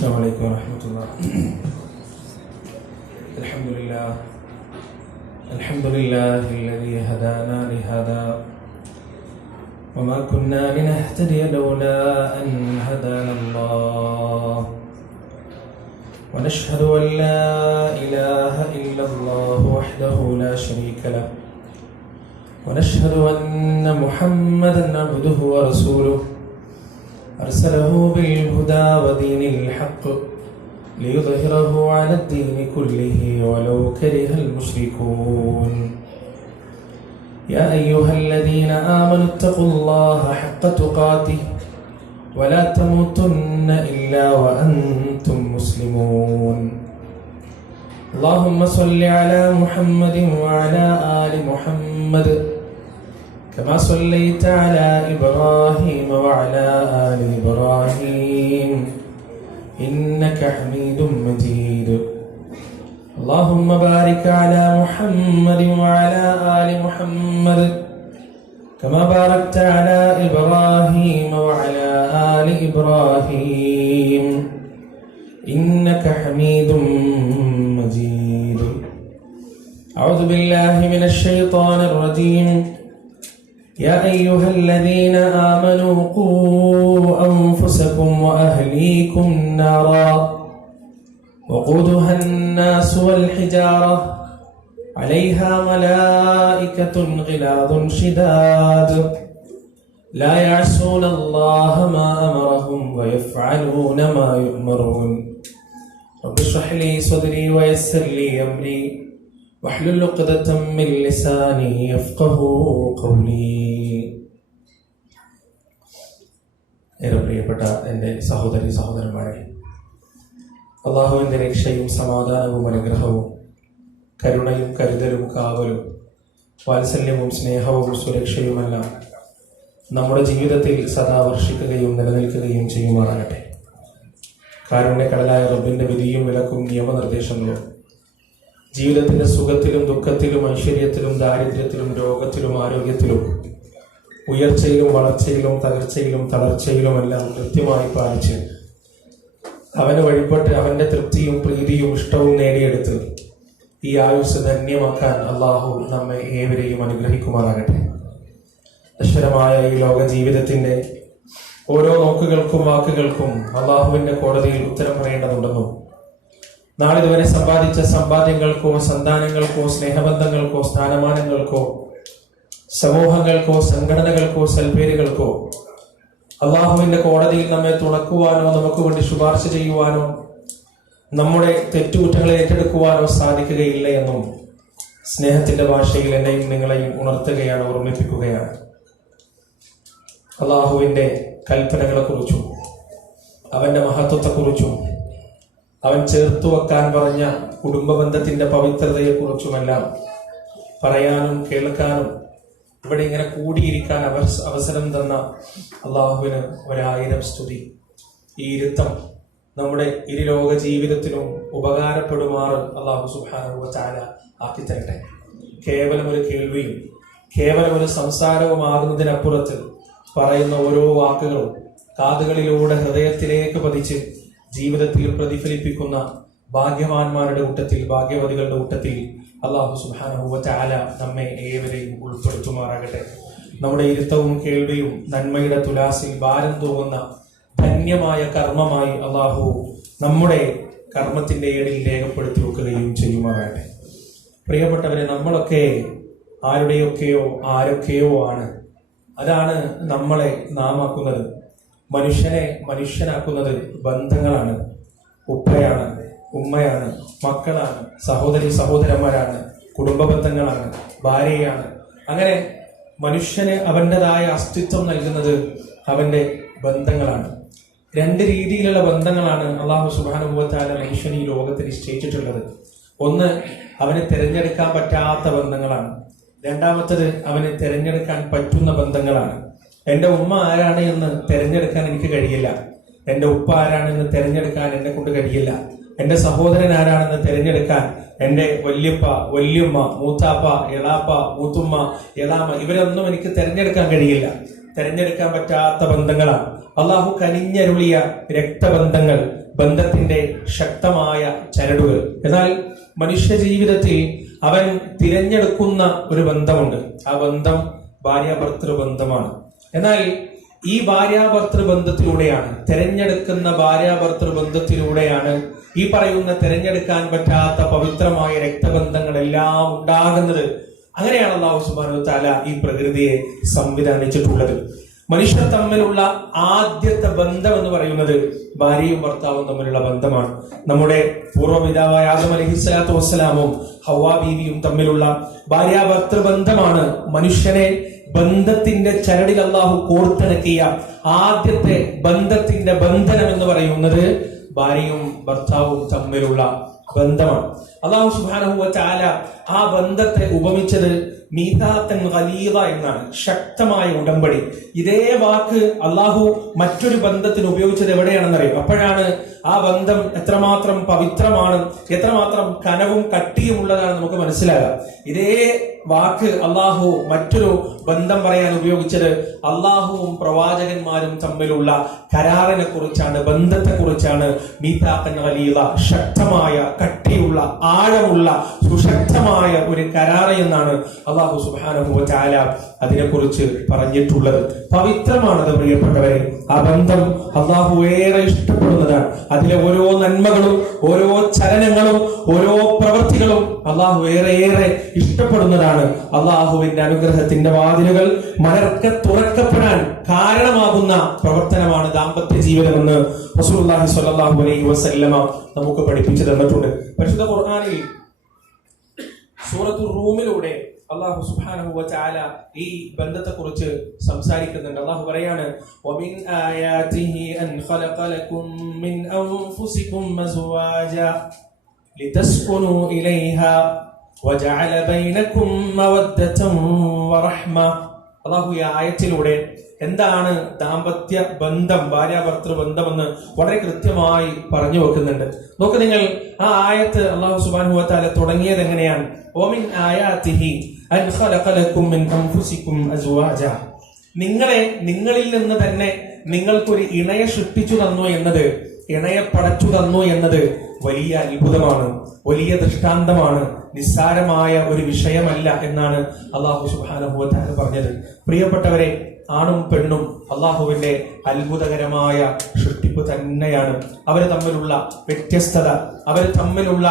السلام عليكم ورحمة الله. الحمد لله الذي هدانا لهذا وما كنا لنهتدي لولا أن هدانا الله ونشهد أن لا إله إلا الله وحده لا شريك له ونشهد أن محمدا عبده ورسوله أرسله بالهدى ودين الحق ليظهره على الدين كله ولو كره المشركون. يا أيها الذين آمنوا اتقوا الله حق تقاته ولا تموتن إلا وأنتم مسلمون. اللهم صل على محمد وعلى آل محمد كما صليت على إبراهيم وعلى آل إبراهيم إنك حميد مجيد. اللهم بارك على محمد وعلى آل محمد كما باركت على إبراهيم وعلى آل إبراهيم إنك حميد مجيد. أعوذ بالله من الشيطان الرجيم. يا أيها الذين آمنوا قوا أنفسكم وأهليكم نارا وقودها الناس والحجارة عليها ملائكة غلاظ شداد لا يعصون الله ما أمرهم ويفعلون ما يؤمرون. رب اشرح لي صدري ويسر لي أمري واحلل عقدة من لساني يفقهوا قولي. ഏറെ പ്രിയപ്പെട്ട എൻ്റെ സഹോദരി സഹോദരന്മാരെ, അള്ളാഹുവിൻ്റെ രക്ഷയും സമാധാനവും അനുഗ്രഹവും കരുണയും കരുതലും കാവലും വാത്സല്യവും സ്നേഹവും സുരക്ഷയുമെല്ലാം നമ്മുടെ ജീവിതത്തിൽ സദാ വർഷിക്കുകയും നിലനിൽക്കുകയും ചെയ്യുമാറാകട്ടെ. കാരുണ്യക്കടലായ റബ്ബിൻ്റെ വിധിയും വിലക്കും നിയമനിർദ്ദേശങ്ങളും ജീവിതത്തിൻ്റെ സുഖത്തിലും ദുഃഖത്തിലും ഐശ്വര്യത്തിലും ദാരിദ്ര്യത്തിലും രോഗത്തിലും ആരോഗ്യത്തിലും ഉയർച്ചയിലും വളർച്ചയിലും തകർച്ചയിലും തളർച്ചയിലുമെല്ലാം കൃത്യമായി പാലിച്ച് അവന് വഴിപ്പെട്ട് അവൻ്റെ തൃപ്തിയും പ്രീതിയും ഇഷ്ടവും നേടിയെടുത്ത് ഈ ആയുസ് ധന്യമാക്കാൻ അള്ളാഹു നമ്മെ ഏവരെയും അനുഗ്രഹിക്കുമാറാകട്ടെ. അശ്വരമായ ഈ ലോക ജീവിതത്തിൻ്റെ ഓരോ നോക്കുകൾക്കും വാക്കുകൾക്കും അള്ളാഹുവിൻ്റെ കോടതിയിൽ ഉത്തരം പറയേണ്ടതുണ്ടെന്നും നാളിതുവരെ സമ്പാദിച്ച സമ്പാദ്യങ്ങൾക്കോ സന്താനങ്ങൾക്കോ സ്നേഹബന്ധങ്ങൾക്കോ സ്ഥാനമാനങ്ങൾക്കോ സമൂഹങ്ങൾക്കോ സംഘടനകൾക്കോ സൽപ്പേരുകൾക്കോ അള്ളാഹുവിൻ്റെ കോടതിയിൽ നമ്മെ തുണക്കുവാനോ നമുക്ക് വേണ്ടി ശുപാർശ ചെയ്യുവാനോ നമ്മുടെ തെറ്റുകുറ്റങ്ങളെ ഏറ്റെടുക്കുവാനോ സാധിക്കുകയില്ല എന്നും സ്നേഹത്തിൻ്റെ ഭാഷയിൽ എന്നെയും നിങ്ങളെയും ഉണർത്തുകയാണ്, ഓർമ്മിപ്പിക്കുകയാണ്. അള്ളാഹുവിൻ്റെ കൽപ്പനകളെക്കുറിച്ചും അവൻ്റെ മഹത്വത്തെക്കുറിച്ചും അവൻ ചേർത്തു വെക്കാൻ പറഞ്ഞ കുടുംബബന്ധത്തിന്റെ പവിത്രതയെക്കുറിച്ചുമെല്ലാം പറയാനും കേൾക്കാനും ഇവിടെ ഇങ്ങനെ കൂടിയിരിക്കാൻ അവസരം തന്ന അള്ളാഹുവിന് 1000 സ്തുതി. ഈ ഇരുത്തം നമ്മുടെ ഇരുലോക ജീവിതത്തിലും ഉപകാരപ്പെടുമാറ് അള്ളാഹു സുബ്ഹാനഹു വ തആല ആക്കി തരട്ടെ. കേവലം ഒരു കേൾവിയും കേവലം ഒരു സംസാരവുമാകുന്നതിനപ്പുറത്ത് പറയുന്ന ഓരോ വാക്കുകളും കാതുകളിലൂടെ ഹൃദയത്തിലേക്ക് പതിച്ച് ജീവിതത്തിൽ പ്രതിഫലിപ്പിക്കുന്ന ഭാഗ്യവാന്മാരുടെ കൂട്ടത്തിൽ, ഭാഗ്യവതികളുടെ കൂട്ടത്തിൽ അല്ലാഹു സുബ്ഹാനഹു വ തആല നമ്മെ ഏവരെയും ഉൾപ്പെടുത്തുമാറാകട്ടെ. നമ്മുടെ ഇരുത്തവും കേൾവിയും നന്മയുടെ തുലാസിൽ ഭാരം തൂങ്ങുന്ന ധന്യമായ കർമ്മമായി അല്ലാഹു നമ്മുടെ കർമ്മത്തിന്റെ ഏടിൽ രേഖപ്പെടുത്തി വെക്കുകയും ചെയ്യുമാറാകട്ടെ. പ്രിയപ്പെട്ടവരെ, നമ്മളൊക്കെ ആരുടെയൊക്കെയോ ആരൊക്കെയോ ആണ്. അതാണ് നമ്മളെ നാമാക്കുന്നത്. മനുഷ്യനെ മനുഷ്യനാക്കുന്നത് ബന്ധങ്ങളാണ്. ഉപ്പയാണ്, ഉമ്മയാണ്, മക്കളാണ്, സഹോദരി സഹോദരന്മാരാണ്, കുടുംബ ബന്ധങ്ങളാണ്, ഭാര്യയാണ്. അങ്ങനെ മനുഷ്യന് അവൻ്റെതായ അസ്തിത്വം നൽകുന്നത് അവൻ്റെ ബന്ധങ്ങളാണ്. 2 രീതിയിലുള്ള ബന്ധങ്ങളാണ് അല്ലാഹു സുബ്ഹാനഹു വ തആല മനുഷ്യന് ഈ ലോകത്തിൽ നിശ്ചയിച്ചിട്ടുള്ളത്. ഒന്ന്, അവന് തിരഞ്ഞെടുക്കാൻ പറ്റാത്ത ബന്ധങ്ങളാണ്. രണ്ടാമത്തത്, അവന് തിരഞ്ഞെടുക്കാൻ പറ്റുന്ന ബന്ധങ്ങളാണ്. എൻ്റെ ഉമ്മ ആരാണ് എന്ന് തിരഞ്ഞെടുക്കാൻ എനിക്ക് കഴിയില്ല. എൻ്റെ ഉപ്പ ആരാണെന്ന് തിരഞ്ഞെടുക്കാൻ എന്നെ കൊണ്ട് കഴിയില്ല. എൻ്റെ സഹോദരൻ ആരാണെന്ന് തിരഞ്ഞെടുക്കാൻ എൻ്റെ വല്യപ്പ, വല്യമ്മ, മൂത്താപ്പ, എളാപ്പ, മൂത്തുമ്മ, എളാമ ഇവരൊന്നും എനിക്ക് തിരഞ്ഞെടുക്കാൻ കഴിയില്ല. തിരഞ്ഞെടുക്കാൻ പറ്റാത്ത ബന്ധങ്ങളാണ്. അള്ളാഹു കനിഞ്ഞരുളിയ രക്തബന്ധങ്ങൾ, ബന്ധത്തിന്റെ ശക്തമായ ചരടുകൾ. എന്നാൽ മനുഷ്യ ജീവിതത്തിൽ അവൻ തിരഞ്ഞെടുക്കുന്ന ഒരു ബന്ധമുണ്ട്. ആ ബന്ധം ഭാര്യാഭർത്തൃ ബന്ധമാണ്. എന്നാൽ ഈ ഭാര്യാഭർത്തൃ ബന്ധത്തിലൂടെയാണ്, തിരഞ്ഞെടുക്കുന്ന ഭാര്യാഭർത്തൃ ബന്ധത്തിലൂടെയാണ് ഈ പറയുന്ന തിരഞ്ഞെടുക്കാൻ പറ്റാത്ത പവിത്രമായ രക്തബന്ധങ്ങളെല്ലാം ഉണ്ടാകുന്നത്. അങ്ങനെയാണ് അല്ലാഹു സുബ്ഹാനഹു വ തആല ഈ പ്രകൃതിയെ സംവിധാനിച്ചിട്ടുള്ളത്. മനുഷ്യർ തമ്മിലുള്ള ആദ്യത്തെ ബന്ധം എന്ന് പറയുന്നത് ഭാര്യയും ഭർത്താവും തമ്മിലുള്ള ബന്ധമാണ്. നമ്മുടെ പൂർവ്വപിതാവായ ആദം അലൈഹിസ്സലാത്തു വസ്സലാമും ഹവ്വാ ബീവിയും തമ്മിലുള്ള ഭാര്യാഭർത്തൃ ബന്ധമാണ് മനുഷ്യനെ ബന്ധത്തിന്റെ ചരടിൽ അല്ലാഹു കോർത്തിണക്കിയ ആദ്യത്തെ ബന്ധത്തിന്റെ ബന്ധനം എന്ന് പറയുന്നത് ഭാര്യയും ഭർത്താവും തമ്മിലുള്ള ബന്ധമാണ്. അല്ലാഹു സുബ്ഹാനഹു വ തആല ആ ബന്ധത്തെ ഉപമിച്ചത് മീഥാഖൻ ഗലീദ എന്നാണ്, ശക്തമായ ഉടമ്പടി. ഇതേ വാക്ക് അല്ലാഹു മറ്റൊരു ബന്ധത്തിന് ഉപയോഗിച്ചത് എവിടെയാണെന്നറിയും. അപ്പോഴാണ് ആ ബന്ധം എത്രമാത്രം പവിത്രമാണ്, എത്രമാത്രം കനവും കട്ടിയും ഉള്ളതാണ് നമുക്ക് മനസ്സിലാകാം. ഇതേ വാക്ക് അല്ലാഹു മറ്റൊരു ബന്ധം പറയാൻ ഉപയോഗിച്ചത് അല്ലാഹുവും പ്രവാചകന്മാരും തമ്മിലുള്ള കരാറിനെ കുറിച്ചാണ്, ബന്ധത്തെ കുറിച്ചാണ്. മീഥാഖൻ ഗലീദ, ശക്തമായ, കട്ടിയുള്ള, ആഴമുള്ള, സുശക്തമായ ഒരു കരാർ എന്നാണ് അല്ലാഹു സുബ്ഹാനഹു വ തആല അതിനെക്കുറിച്ച് പറഞ്ഞിട്ടുള്ളത്. പവിത്രമാണത് പ്രിയപ്പെട്ടവരെ. ആ ബന്ധം അല്ലാഹു ഏറെ ഇഷ്ടപ്പെടുന്നതാണ്. അതിലെ ഓരോ നന്മകളും, ഓരോ ചലനങ്ങളും, ഓരോ പ്രവൃത്തികളും അല്ലാഹു ഏറെ ഇഷ്ടപ്പെടുന്നതാണ്. അല്ലാഹുവിന്റെ അനുഗ്രഹത്തിന്റെ വാതിലുകൾ മലർക്കെ തുറക്കപ്പെടാൻ കാരണമാകുന്ന പ്രവർത്തനമാണ് ദാമ്പത്യ ജീവിതമെന്ന് റസൂലുള്ളാഹി സ്വല്ലല്ലാഹു അലൈഹി വസല്ലമ നമുക്ക് പഠിപ്പിച്ചു തന്നിട്ടുണ്ട്. പരിശുദ്ധ ഖുർആനിൽ സൂറത്തുർ റൂമിലൂടെ അല്ലാഹു സുബ്ഹാനഹു വ തആല ഈ ബന്ധത്തെക്കുറിച്ച് സംസാരിക്കുന്നുണ്ട്. അല്ലാഹു പറയാണ്, വമിൻ ആയാതിഹി അൻ ഖലഖ ലക്കും മിൻ അൻഫുസികും അസ്വാജ ലിതസ്കുനു ഇലൈഹാ വജഅല ബൈനകും മവദ്ദതൻ വറഹ്മ. അല്ലാഹു ഈ ആയത്തിലൂടെ എന്താണ് ദാമ്പത്യ ബന്ധം, ഭാര്യാഭർത്തൃ ബന്ധമെന്ന് വളരെ കൃത്യമായി പറഞ്ഞു വെക്കുന്നുണ്ട്. നോക്ക് നിങ്ങൾ, ആ ആയത്ത് അല്ലാഹു സുബ്ഹാനഹു വ തആല തുടങ്ങിയത് എങ്ങനെയാണ്? വമിൻ ആയാതിഹി അൻ ഖലഖ ലക്കും മിൻ അൻഫുസികും അസ്വാജ. നിങ്ങളിൽ നിന്ന് തന്നെ നിങ്ങൾക്കൊരു ഇണയെ സൃഷ്ടിച്ചു തന്നു എന്നത്, ഇണയെ പടച്ചു തന്നു എന്നത് വലിയ അത്ഭുതമാണ്, വലിയ ദൃഷ്ടാന്തമാണ്, നിസ്സാരമായ ഒരു വിഷയമല്ല എന്നാണ് അല്ലാഹു സുബ്ഹാനഹു വ തആല പറഞ്ഞത്. പ്രിയപ്പെട്ടവരെ, ആണും പെണ്ണും അല്ലാഹുവിന്റെ അത്ഭുതകരമായ സൃഷ്ടിപ്പ് തന്നെയാണ്. അവർ തമ്മിലുള്ള വ്യത്യസ്തത, അവർ തമ്മിലുള്ള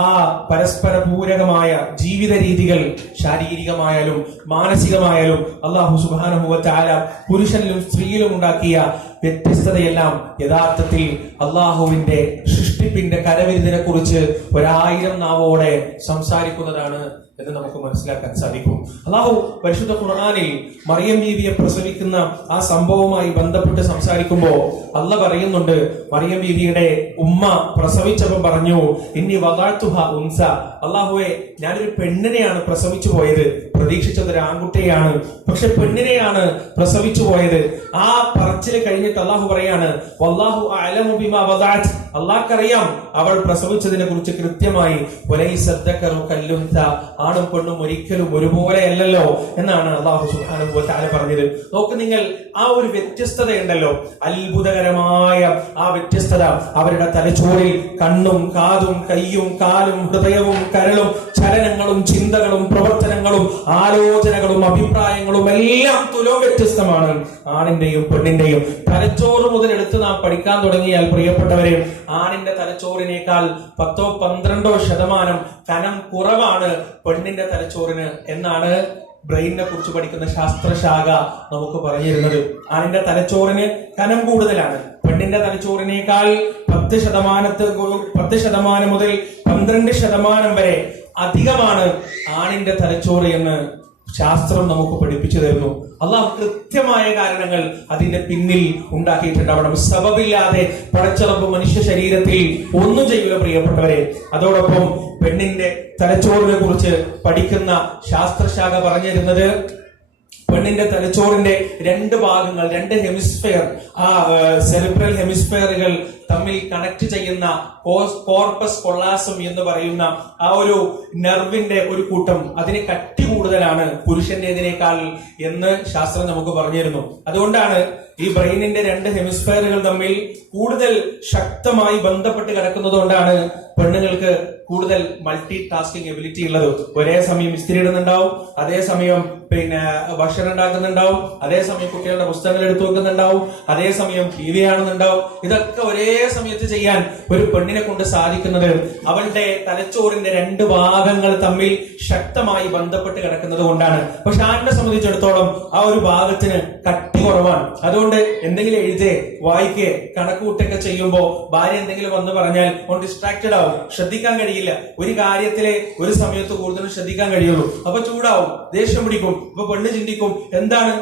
ആ പരസ്പര പൂരകമായ ജീവിത രീതികൾ, ശാരീരികമായാലും മാനസികമായാലും അല്ലാഹു സുബ്ഹാനഹു വ തആല പുരുഷനിലും സ്ത്രീയിലും ഉണ്ടാക്കിയ വ്യത്യസ്തതയെല്ലാം യഥാർത്ഥത്തിൽ അല്ലാഹുവിന്റെ സൃഷ്ടിപ്പിന്റെ കരവിരുതിനെ കുറിച്ച് 1000 നാവോടെ സംസാരിക്കുന്നതാണ് എന്ന് നമുക്ക് മനസ്സിലാക്കാൻ സാധിക്കും. അല്ലാഹു പരിശുദ്ധ ഖുർആനിൽ മറിയം ബീവിയെ പ്രസവിക്കുന്ന ആ സംഭവവുമായി ബന്ധപ്പെട്ട് സംസാരിക്കുമ്പോൾ അല്ലാഹ് പറയുന്നുണ്ട്, മറിയം ബീവിയുടെ ഉമ്മ പ്രസവിച്ചപ്പോൾ പറഞ്ഞു, ഇന്നി വദഅതുഹ ഉൻസ. അല്ലാഹുവേ, ഞാനൊരു പെണ്ണിനെയാണ് പ്രസവിച്ചു പോയത്. പ്രതീക്ഷിച്ചത് ഒരു ആൺകുട്ടിയെയാണ്, പക്ഷെ പെണ്ണിനെയാണ് പ്രസവിച്ചു പോയത്. ആ പറച്ചില് കഴിഞ്ഞിട്ട് അല്ലാഹു പറയാണ്, വല്ലാഹു അഅലമു ബിമാ വദഅത്. അല്ലാഹുക്കറിയാം അവൾ പ്രസവിച്ചതിനെ കുറിച്ച് കൃത്യമായി. വലൈസ ദക്കറു കല്ലുൻസ. ആണും പെണ്ണും ഒരിക്കലും ഒരുപോലെ അല്ലല്ലോ എന്നാണ് അല്ലാഹു സുബ്ഹാനഹു വ തആല പറഞ്ഞത്. നോക്ക് നിങ്ങൾ, ആ ഒരു വ്യത്യസ്തത ഉണ്ടല്ലോ, അത്ഭുതകരമായ ആ വ്യത്യസ്തത. അവരുടെ തലച്ചോറിൽ കണ്ണും കാതും കയ്യും കാലും ഹൃദയവും കരളും ചലനങ്ങളും ചിന്തകളും പ്രവർത്തനങ്ങളും ആലോചനകളും അഭിപ്രായങ്ങളും എല്ലാം തുലോം വ്യത്യസ്തമാണ്. ആണിന്റെയും പെണ്ണിന്റെയും തലച്ചോറ് മുതൽ എടുത്ത് നാം പഠിക്കാൻ തുടങ്ങിയാൽ പ്രിയപ്പെട്ടവരെ, ആണിന്റെ തലച്ചോറിനേക്കാൾ 10-12% കനം കുറവാണ് പെണ്ണിന്റെ തലച്ചോറിന് എന്നാണ് ബ്രെയിനിനെ കുറിച്ച് പഠിക്കുന്ന ശാസ്ത്രശാഖ നമുക്ക് പറഞ്ഞിരുന്നത്. ആണിന്റെ തലച്ചോറിന് കനം കൂടുതലാണ്, പെണ്ണിന്റെ തലച്ചോറിനേക്കാൾ 10% മുതൽ 12% വരെ അധികമാണ് ആണിന്റെ തലച്ചോറ് എന്ന് ശാസ്ത്രം നമുക്ക് പഠിപ്പിച്ചു തരുന്നു. അല്ലാഹു കൃത്യമായ കാരണങ്ങൾ അതിന്റെ പിന്നിൽ ഉണ്ടാക്കിയിട്ടുണ്ടാവണം. സബബില്ലാതെ പടച്ചറബ് മനുഷ്യ ശരീരത്തിൽ ഒന്നും ചെയ്യില്ല പ്രിയപ്പെട്ടവരെ. അതോടൊപ്പം പെണ്ണിന്റെ തലച്ചോറിനെ കുറിച്ച് പഠിക്കുന്ന ശാസ്ത്രശാഖ പറഞ്ഞിരുന്നത് പെണ്ണിന്റെ തലച്ചോറിന്റെ രണ്ട് ഭാഗങ്ങൾ, രണ്ട് ഹെമിസ്ഫിയർ, ആ സെറിബ്രൽ ഹെമിസ്ഫിയറുകൾ തമ്മിൽ കണക്ട് ചെയ്യുന്ന കോർപ്പസ് കൊളാസം എന്ന് പറയുന്ന ആ ഒരു നെർവിന്റെ ഒരു കൂട്ടം, അതിന് കട്ടി കൂടുതലാണ് പുരുഷന്റേതിനേക്കാൾ എന്ന് ശാസ്ത്രം നമുക്ക് പറഞ്ഞിരുന്നു. അതുകൊണ്ടാണ് ഈ ബ്രെയിനിന്റെ രണ്ട് ഹെമിസ്ഫിയറുകൾ തമ്മിൽ കൂടുതൽ ശക്തമായി ബന്ധപ്പെട്ട് കിടക്കുന്നത് കൊണ്ടാണ് പെണ്ണുങ്ങൾക്ക് കൂടുതൽ മൾട്ടി ടാസ്കിംഗ് എബിലിറ്റി ഉള്ളത്. ഒരേ സമയം ഇസ്തിരി ഇടുന്നുണ്ടാവും, അതേസമയം ഭക്ഷണം ഉണ്ടാക്കുന്നുണ്ടാവും, അതേസമയം കുട്ടികളുടെ പുസ്തകങ്ങൾ എടുത്തു വെക്കുന്നുണ്ടാവും, അതേസമയം TV കാണുന്നുണ്ടാവും. ഇതൊക്കെ ഒരേ സമയത്ത് ചെയ്യാൻ ഒരു പെണ്ണിനെ കൊണ്ട് സാധിക്കുന്നത് അവളുടെ തലച്ചോറിന്റെ രണ്ട് ഭാഗങ്ങൾ തമ്മിൽ ശക്തമായി ബന്ധപ്പെട്ട് കിടക്കുന്നത് കൊണ്ടാണ്. പക്ഷെ ആണിനെ സംബന്ധിച്ചിടത്തോളം ആ ഒരു ഭാഗത്തിന് കട്ടി കുറവാണ്. അതുകൊണ്ട് എന്തെങ്കിലും എഴുതേ വായിക്കേ കണക്കുകൂട്ടൊക്കെ ചെയ്യുമ്പോ ഭാര്യ എന്തെങ്കിലും വന്ന് പറഞ്ഞാൽ ഒന്ന് ഡിസ്ട്രാക്റ്റഡ് ആവും, ശ്രദ്ധിക്കാൻ കഴിയില്ല. ഒരു കാര്യത്തിലെ ഒരു സമയത്ത് കൂടുതലും ശ്രദ്ധിക്കാൻ കഴിയുള്ളൂ. അപ്പൊ ചൂടാവും, ദേഷ്യം പിടിക്കും. അപ്പൊ പെണ്ണ് ചിന്തിക്കും, എന്താണ്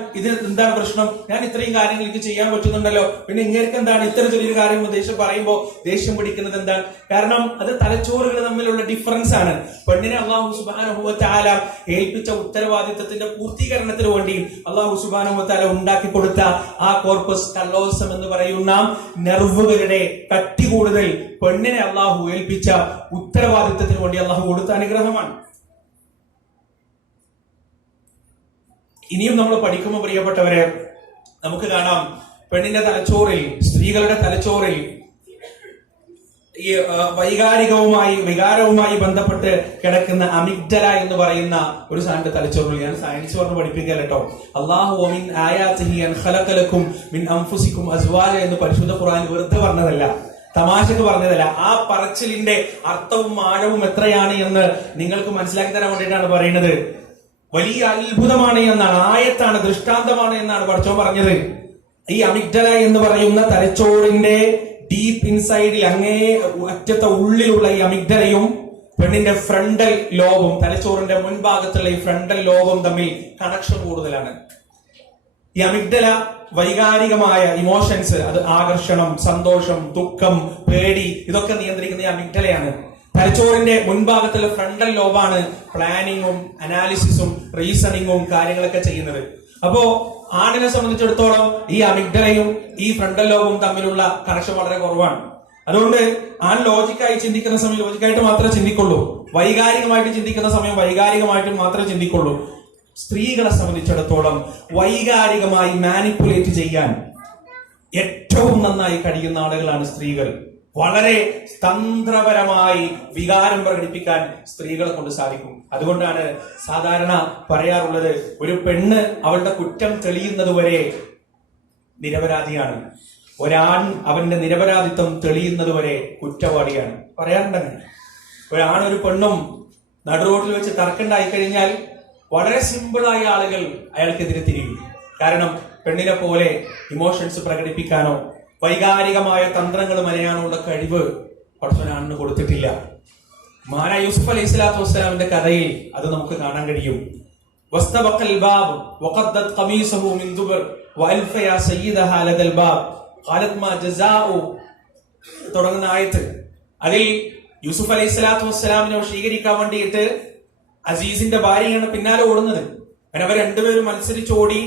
എന്താണ് പ്രശ്നം, ഞാൻ ഇത്രയും കാര്യങ്ങൾ എനിക്ക് ചെയ്യാൻ പറ്റുന്നുണ്ടല്ലോ, പിന്നെ ഇങ്ങനെയൊക്കെ എന്താണ് ഇത്ര ചെറിയൊരു കാര്യം ദേഷ്യം പറയുമ്പോ ദേഷ്യം പിടിക്കുന്നത് എന്താണ്? കാരണം അത് തലച്ചോറുകൾ തമ്മിലുള്ള ഡിഫറൻസ് ആണ്. പെണ്ണിനെ അല്ലാഹു സുബ്ഹാനഹു വ തആല ഏൽപ്പിച്ച ഉത്തരവാദിത്തത്തിന്റെ പൂർത്തീകരണത്തിന് വേണ്ടി അല്ലാഹു സുബ്ഹാനഹു വ തആല ഉണ്ടാക്കി കൊടുത്ത ആ കോർപ്പസ് കല്ലോസം എന്ന് പറയുന്ന നെർവുകളുടെ കട്ടി കൂടുതൽ പെണ്ണിനെ അല്ലാഹു ഏൽപ്പിച്ച ഉത്തരവാദിത്തത്തിന് വേണ്ടി അല്ലാഹു കൊടുത്ത അനുഗ്രഹമാണ്. ഇനിയും നമ്മൾ പഠിക്കുമ്പോൾ പ്രിയപ്പെട്ടവരെ നമുക്ക് കാണാം, പെണ്ണിന്റെ തലച്ചോറിൽ, സ്ത്രീകളുടെ തലച്ചോറിൽ ഈ വികാരവുമായി ബന്ധപ്പെട്ട് കിടക്കുന്ന അമിഗ്ഡല എന്ന് പറയുന്ന ഒരു സാധനത്തിന്റെ തലച്ചോറിൽ, ഞാൻ സയൻസ് പറഞ്ഞ് പഠിപ്പിക്കുക കേട്ടോ. അല്ലാഹു മിൻ ആയാതിഹി അൻ ഖലഖ ലക്കും മിൻ അൻഫുസികും അസ്വാജ എന്ന് പരിശുദ്ധ ഖുർആൻ വെറുതെ പറഞ്ഞതല്ല, തമാശക്ക് പറഞ്ഞതല്ല. ആ പറച്ചിലിന്റെ അർത്ഥവും ആഴവും എത്രയാണ് എന്ന് നിങ്ങൾക്ക് മനസ്സിലാക്കി തരാൻ വേണ്ടിയിട്ടാണ് പറയുന്നത്. വലിയ അത്ഭുതമാണ് എന്നാണ്, ആയത്താണ്, ദൃഷ്ടാന്തമാണ് എന്നാണ് പടച്ചോൻ പറഞ്ഞത്. ഈ അമിഗ്ഡല എന്ന് പറയുന്ന തലച്ചോറിന്റെ ഡീപ്പ് ഇൻസൈഡിൽ, അങ്ങേ അറ്റത്തെ ഉള്ളിലുള്ള ഈ അമിഗ്ഡലയും പെണ്ണിന്റെ ഫ്രണ്ടൽ ലോബും, തലച്ചോറിന്റെ മുൻഭാഗത്തുള്ള ഈ ഫ്രണ്ടൽ ലോബും തമ്മിൽ കണക്ഷൻ കൂടുതലാണ്. ഈ അമിഗ്ഡല വൈകാരികമായ ഇമോഷൻസ്, അത് ആകർഷണം, സന്തോഷം, ദുഃഖം, പേടി, ഇതൊക്കെ നിയന്ത്രിക്കുന്ന ഈ അമിഗ്ഡലയാണ്. തലച്ചോറിന്റെ മുൻഭാഗത്തുള്ള ഫ്രണ്ടൽ ലോബാണ് പ്ലാനിങ്ങും അനാലിസിസും റീസണിങ്ങും കാര്യങ്ങളൊക്കെ ചെയ്യുന്നത്. അപ്പോ ആണിനെ സംബന്ധിച്ചിടത്തോളം ഈ അമിഗ്ഡലയും ഈ ഫ്രണ്ടൽ ലോബും തമ്മിലുള്ള കണക്ഷൻ വളരെ കുറവാണ്. അതുകൊണ്ട് ആൺ ലോജിക്കായി ചിന്തിക്കുന്ന സമയം ലോജിക്കായിട്ട് മാത്രമേ ചിന്തിക്കുള്ളൂ, വൈകാരികമായിട്ട് ചിന്തിക്കുന്ന സമയം വൈകാരികമായിട്ട് മാത്രമേ ചിന്തിക്കുള്ളൂ. സ്ത്രീകളെ സംബന്ധിച്ചിടത്തോളം വൈകാരികമായി മാനിപ്പുലേറ്റ് ചെയ്യാൻ ഏറ്റവും നന്നായി കഴിയുന്ന ആളുകളാണ് സ്ത്രീകൾ. വളരെ തന്ത്രപരമായി വികാരം പ്രകടിപ്പിക്കാൻ സ്ത്രീകളെ കൊണ്ട് സാധിക്കും. അതുകൊണ്ടാണ് സാധാരണ പറയാറുള്ളത്, ഒരു പെണ്ണ് അവളുടെ കുറ്റം തെളിയുന്നത് വരെ നിരപരാധിയാണ്, ഒരാൺ അവന്റെ നിരപരാധിത്വം തെളിയുന്നത് വരെ കുറ്റവാളിയാണ്. പറയാറുണ്ടെങ്കിൽ ഒരു പെണ്ണും നടുറോഡിൽ വെച്ച് തർക്കമുണ്ടായി കഴിഞ്ഞാൽ വളരെ സിമ്പിളായ ആളുകൾ അയാൾക്കെതിരെ തിരിയും. കാരണം പെണ്ണിനെ പോലെ ഇമോഷൻസ് പ്രകടിപ്പിക്കാനോ വൈകാരികമായ തന്ത്രങ്ങൾ മെനയാനുള്ള കഴിവ് പടച്ചോനാണ് കൊടുത്തിട്ടില്ല. മഹാനായ യൂസുഫ് അലൈഹി സ്വലാത്തു വസ്സലാമിന്റെ കഥയിൽ അത് നമുക്ക് കാണാൻ കഴിയും. വസ്തബഖൽ ബാബ് വഖദ്ദത് ഖമീസഹു മിൻ ദുബർ വഅൽഫ യാ സയ്യിദഹാ ലദൽ ബാബ് ഖാലത് മാ ജസാഉ തുടങ്ങുന്ന ആയത്ത്. അതിൽ യൂസുഫ് അലൈഹി സ്വലാത്തു വസ്സലാമിനെ സ്വീകരിക്കാൻ വേണ്ടിയിട്ട് അസീസിന്റെ ഭാര്യയാണ് പിന്നാലെ ഓടുന്നത്. അങ്ങനെ അവർ രണ്ടുപേരും മത്സരിച്ചോടി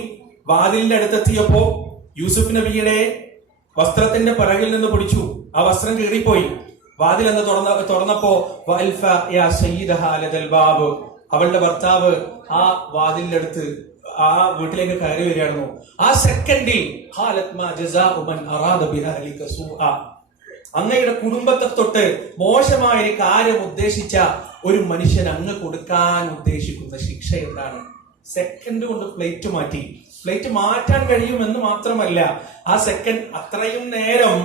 വാതിലിന്റെ അടുത്തെത്തിയപ്പോ യൂസുഫ് നബിയുടെ വസ്ത്രത്തിന്റെ പിറകിൽ നിന്ന് പിടിച്ചു, ആ വസ്ത്രം കീറിപ്പോയി. വാതിൽ എന്ന് തുറന്നപ്പോ അവളുടെ ഭർത്താവ് ആ വാതിലിന്റെ അടുത്ത് ആ വീട്ടിലേക്ക് കയറി വരികയായിരുന്നു. ആ സെക്കൻഡിൽ അങ്ങയുടെ കുടുംബത്തെ തൊട്ട് മോശമായ ഒരു കാര്യം ഉദ്ദേശിച്ച ഒരു മനുഷ്യൻ അങ്ങ് കൊടുക്കാൻ ഉദ്ദേശിക്കുന്ന ശിക്ഷ എന്താണ്? സെക്കൻഡ് കൊണ്ട് പ്ലേറ്റ് മാറ്റാൻ കഴിയുമെന്ന് മാത്രമല്ല, ആ സെക്കൻഡ് അത്രയും നേരം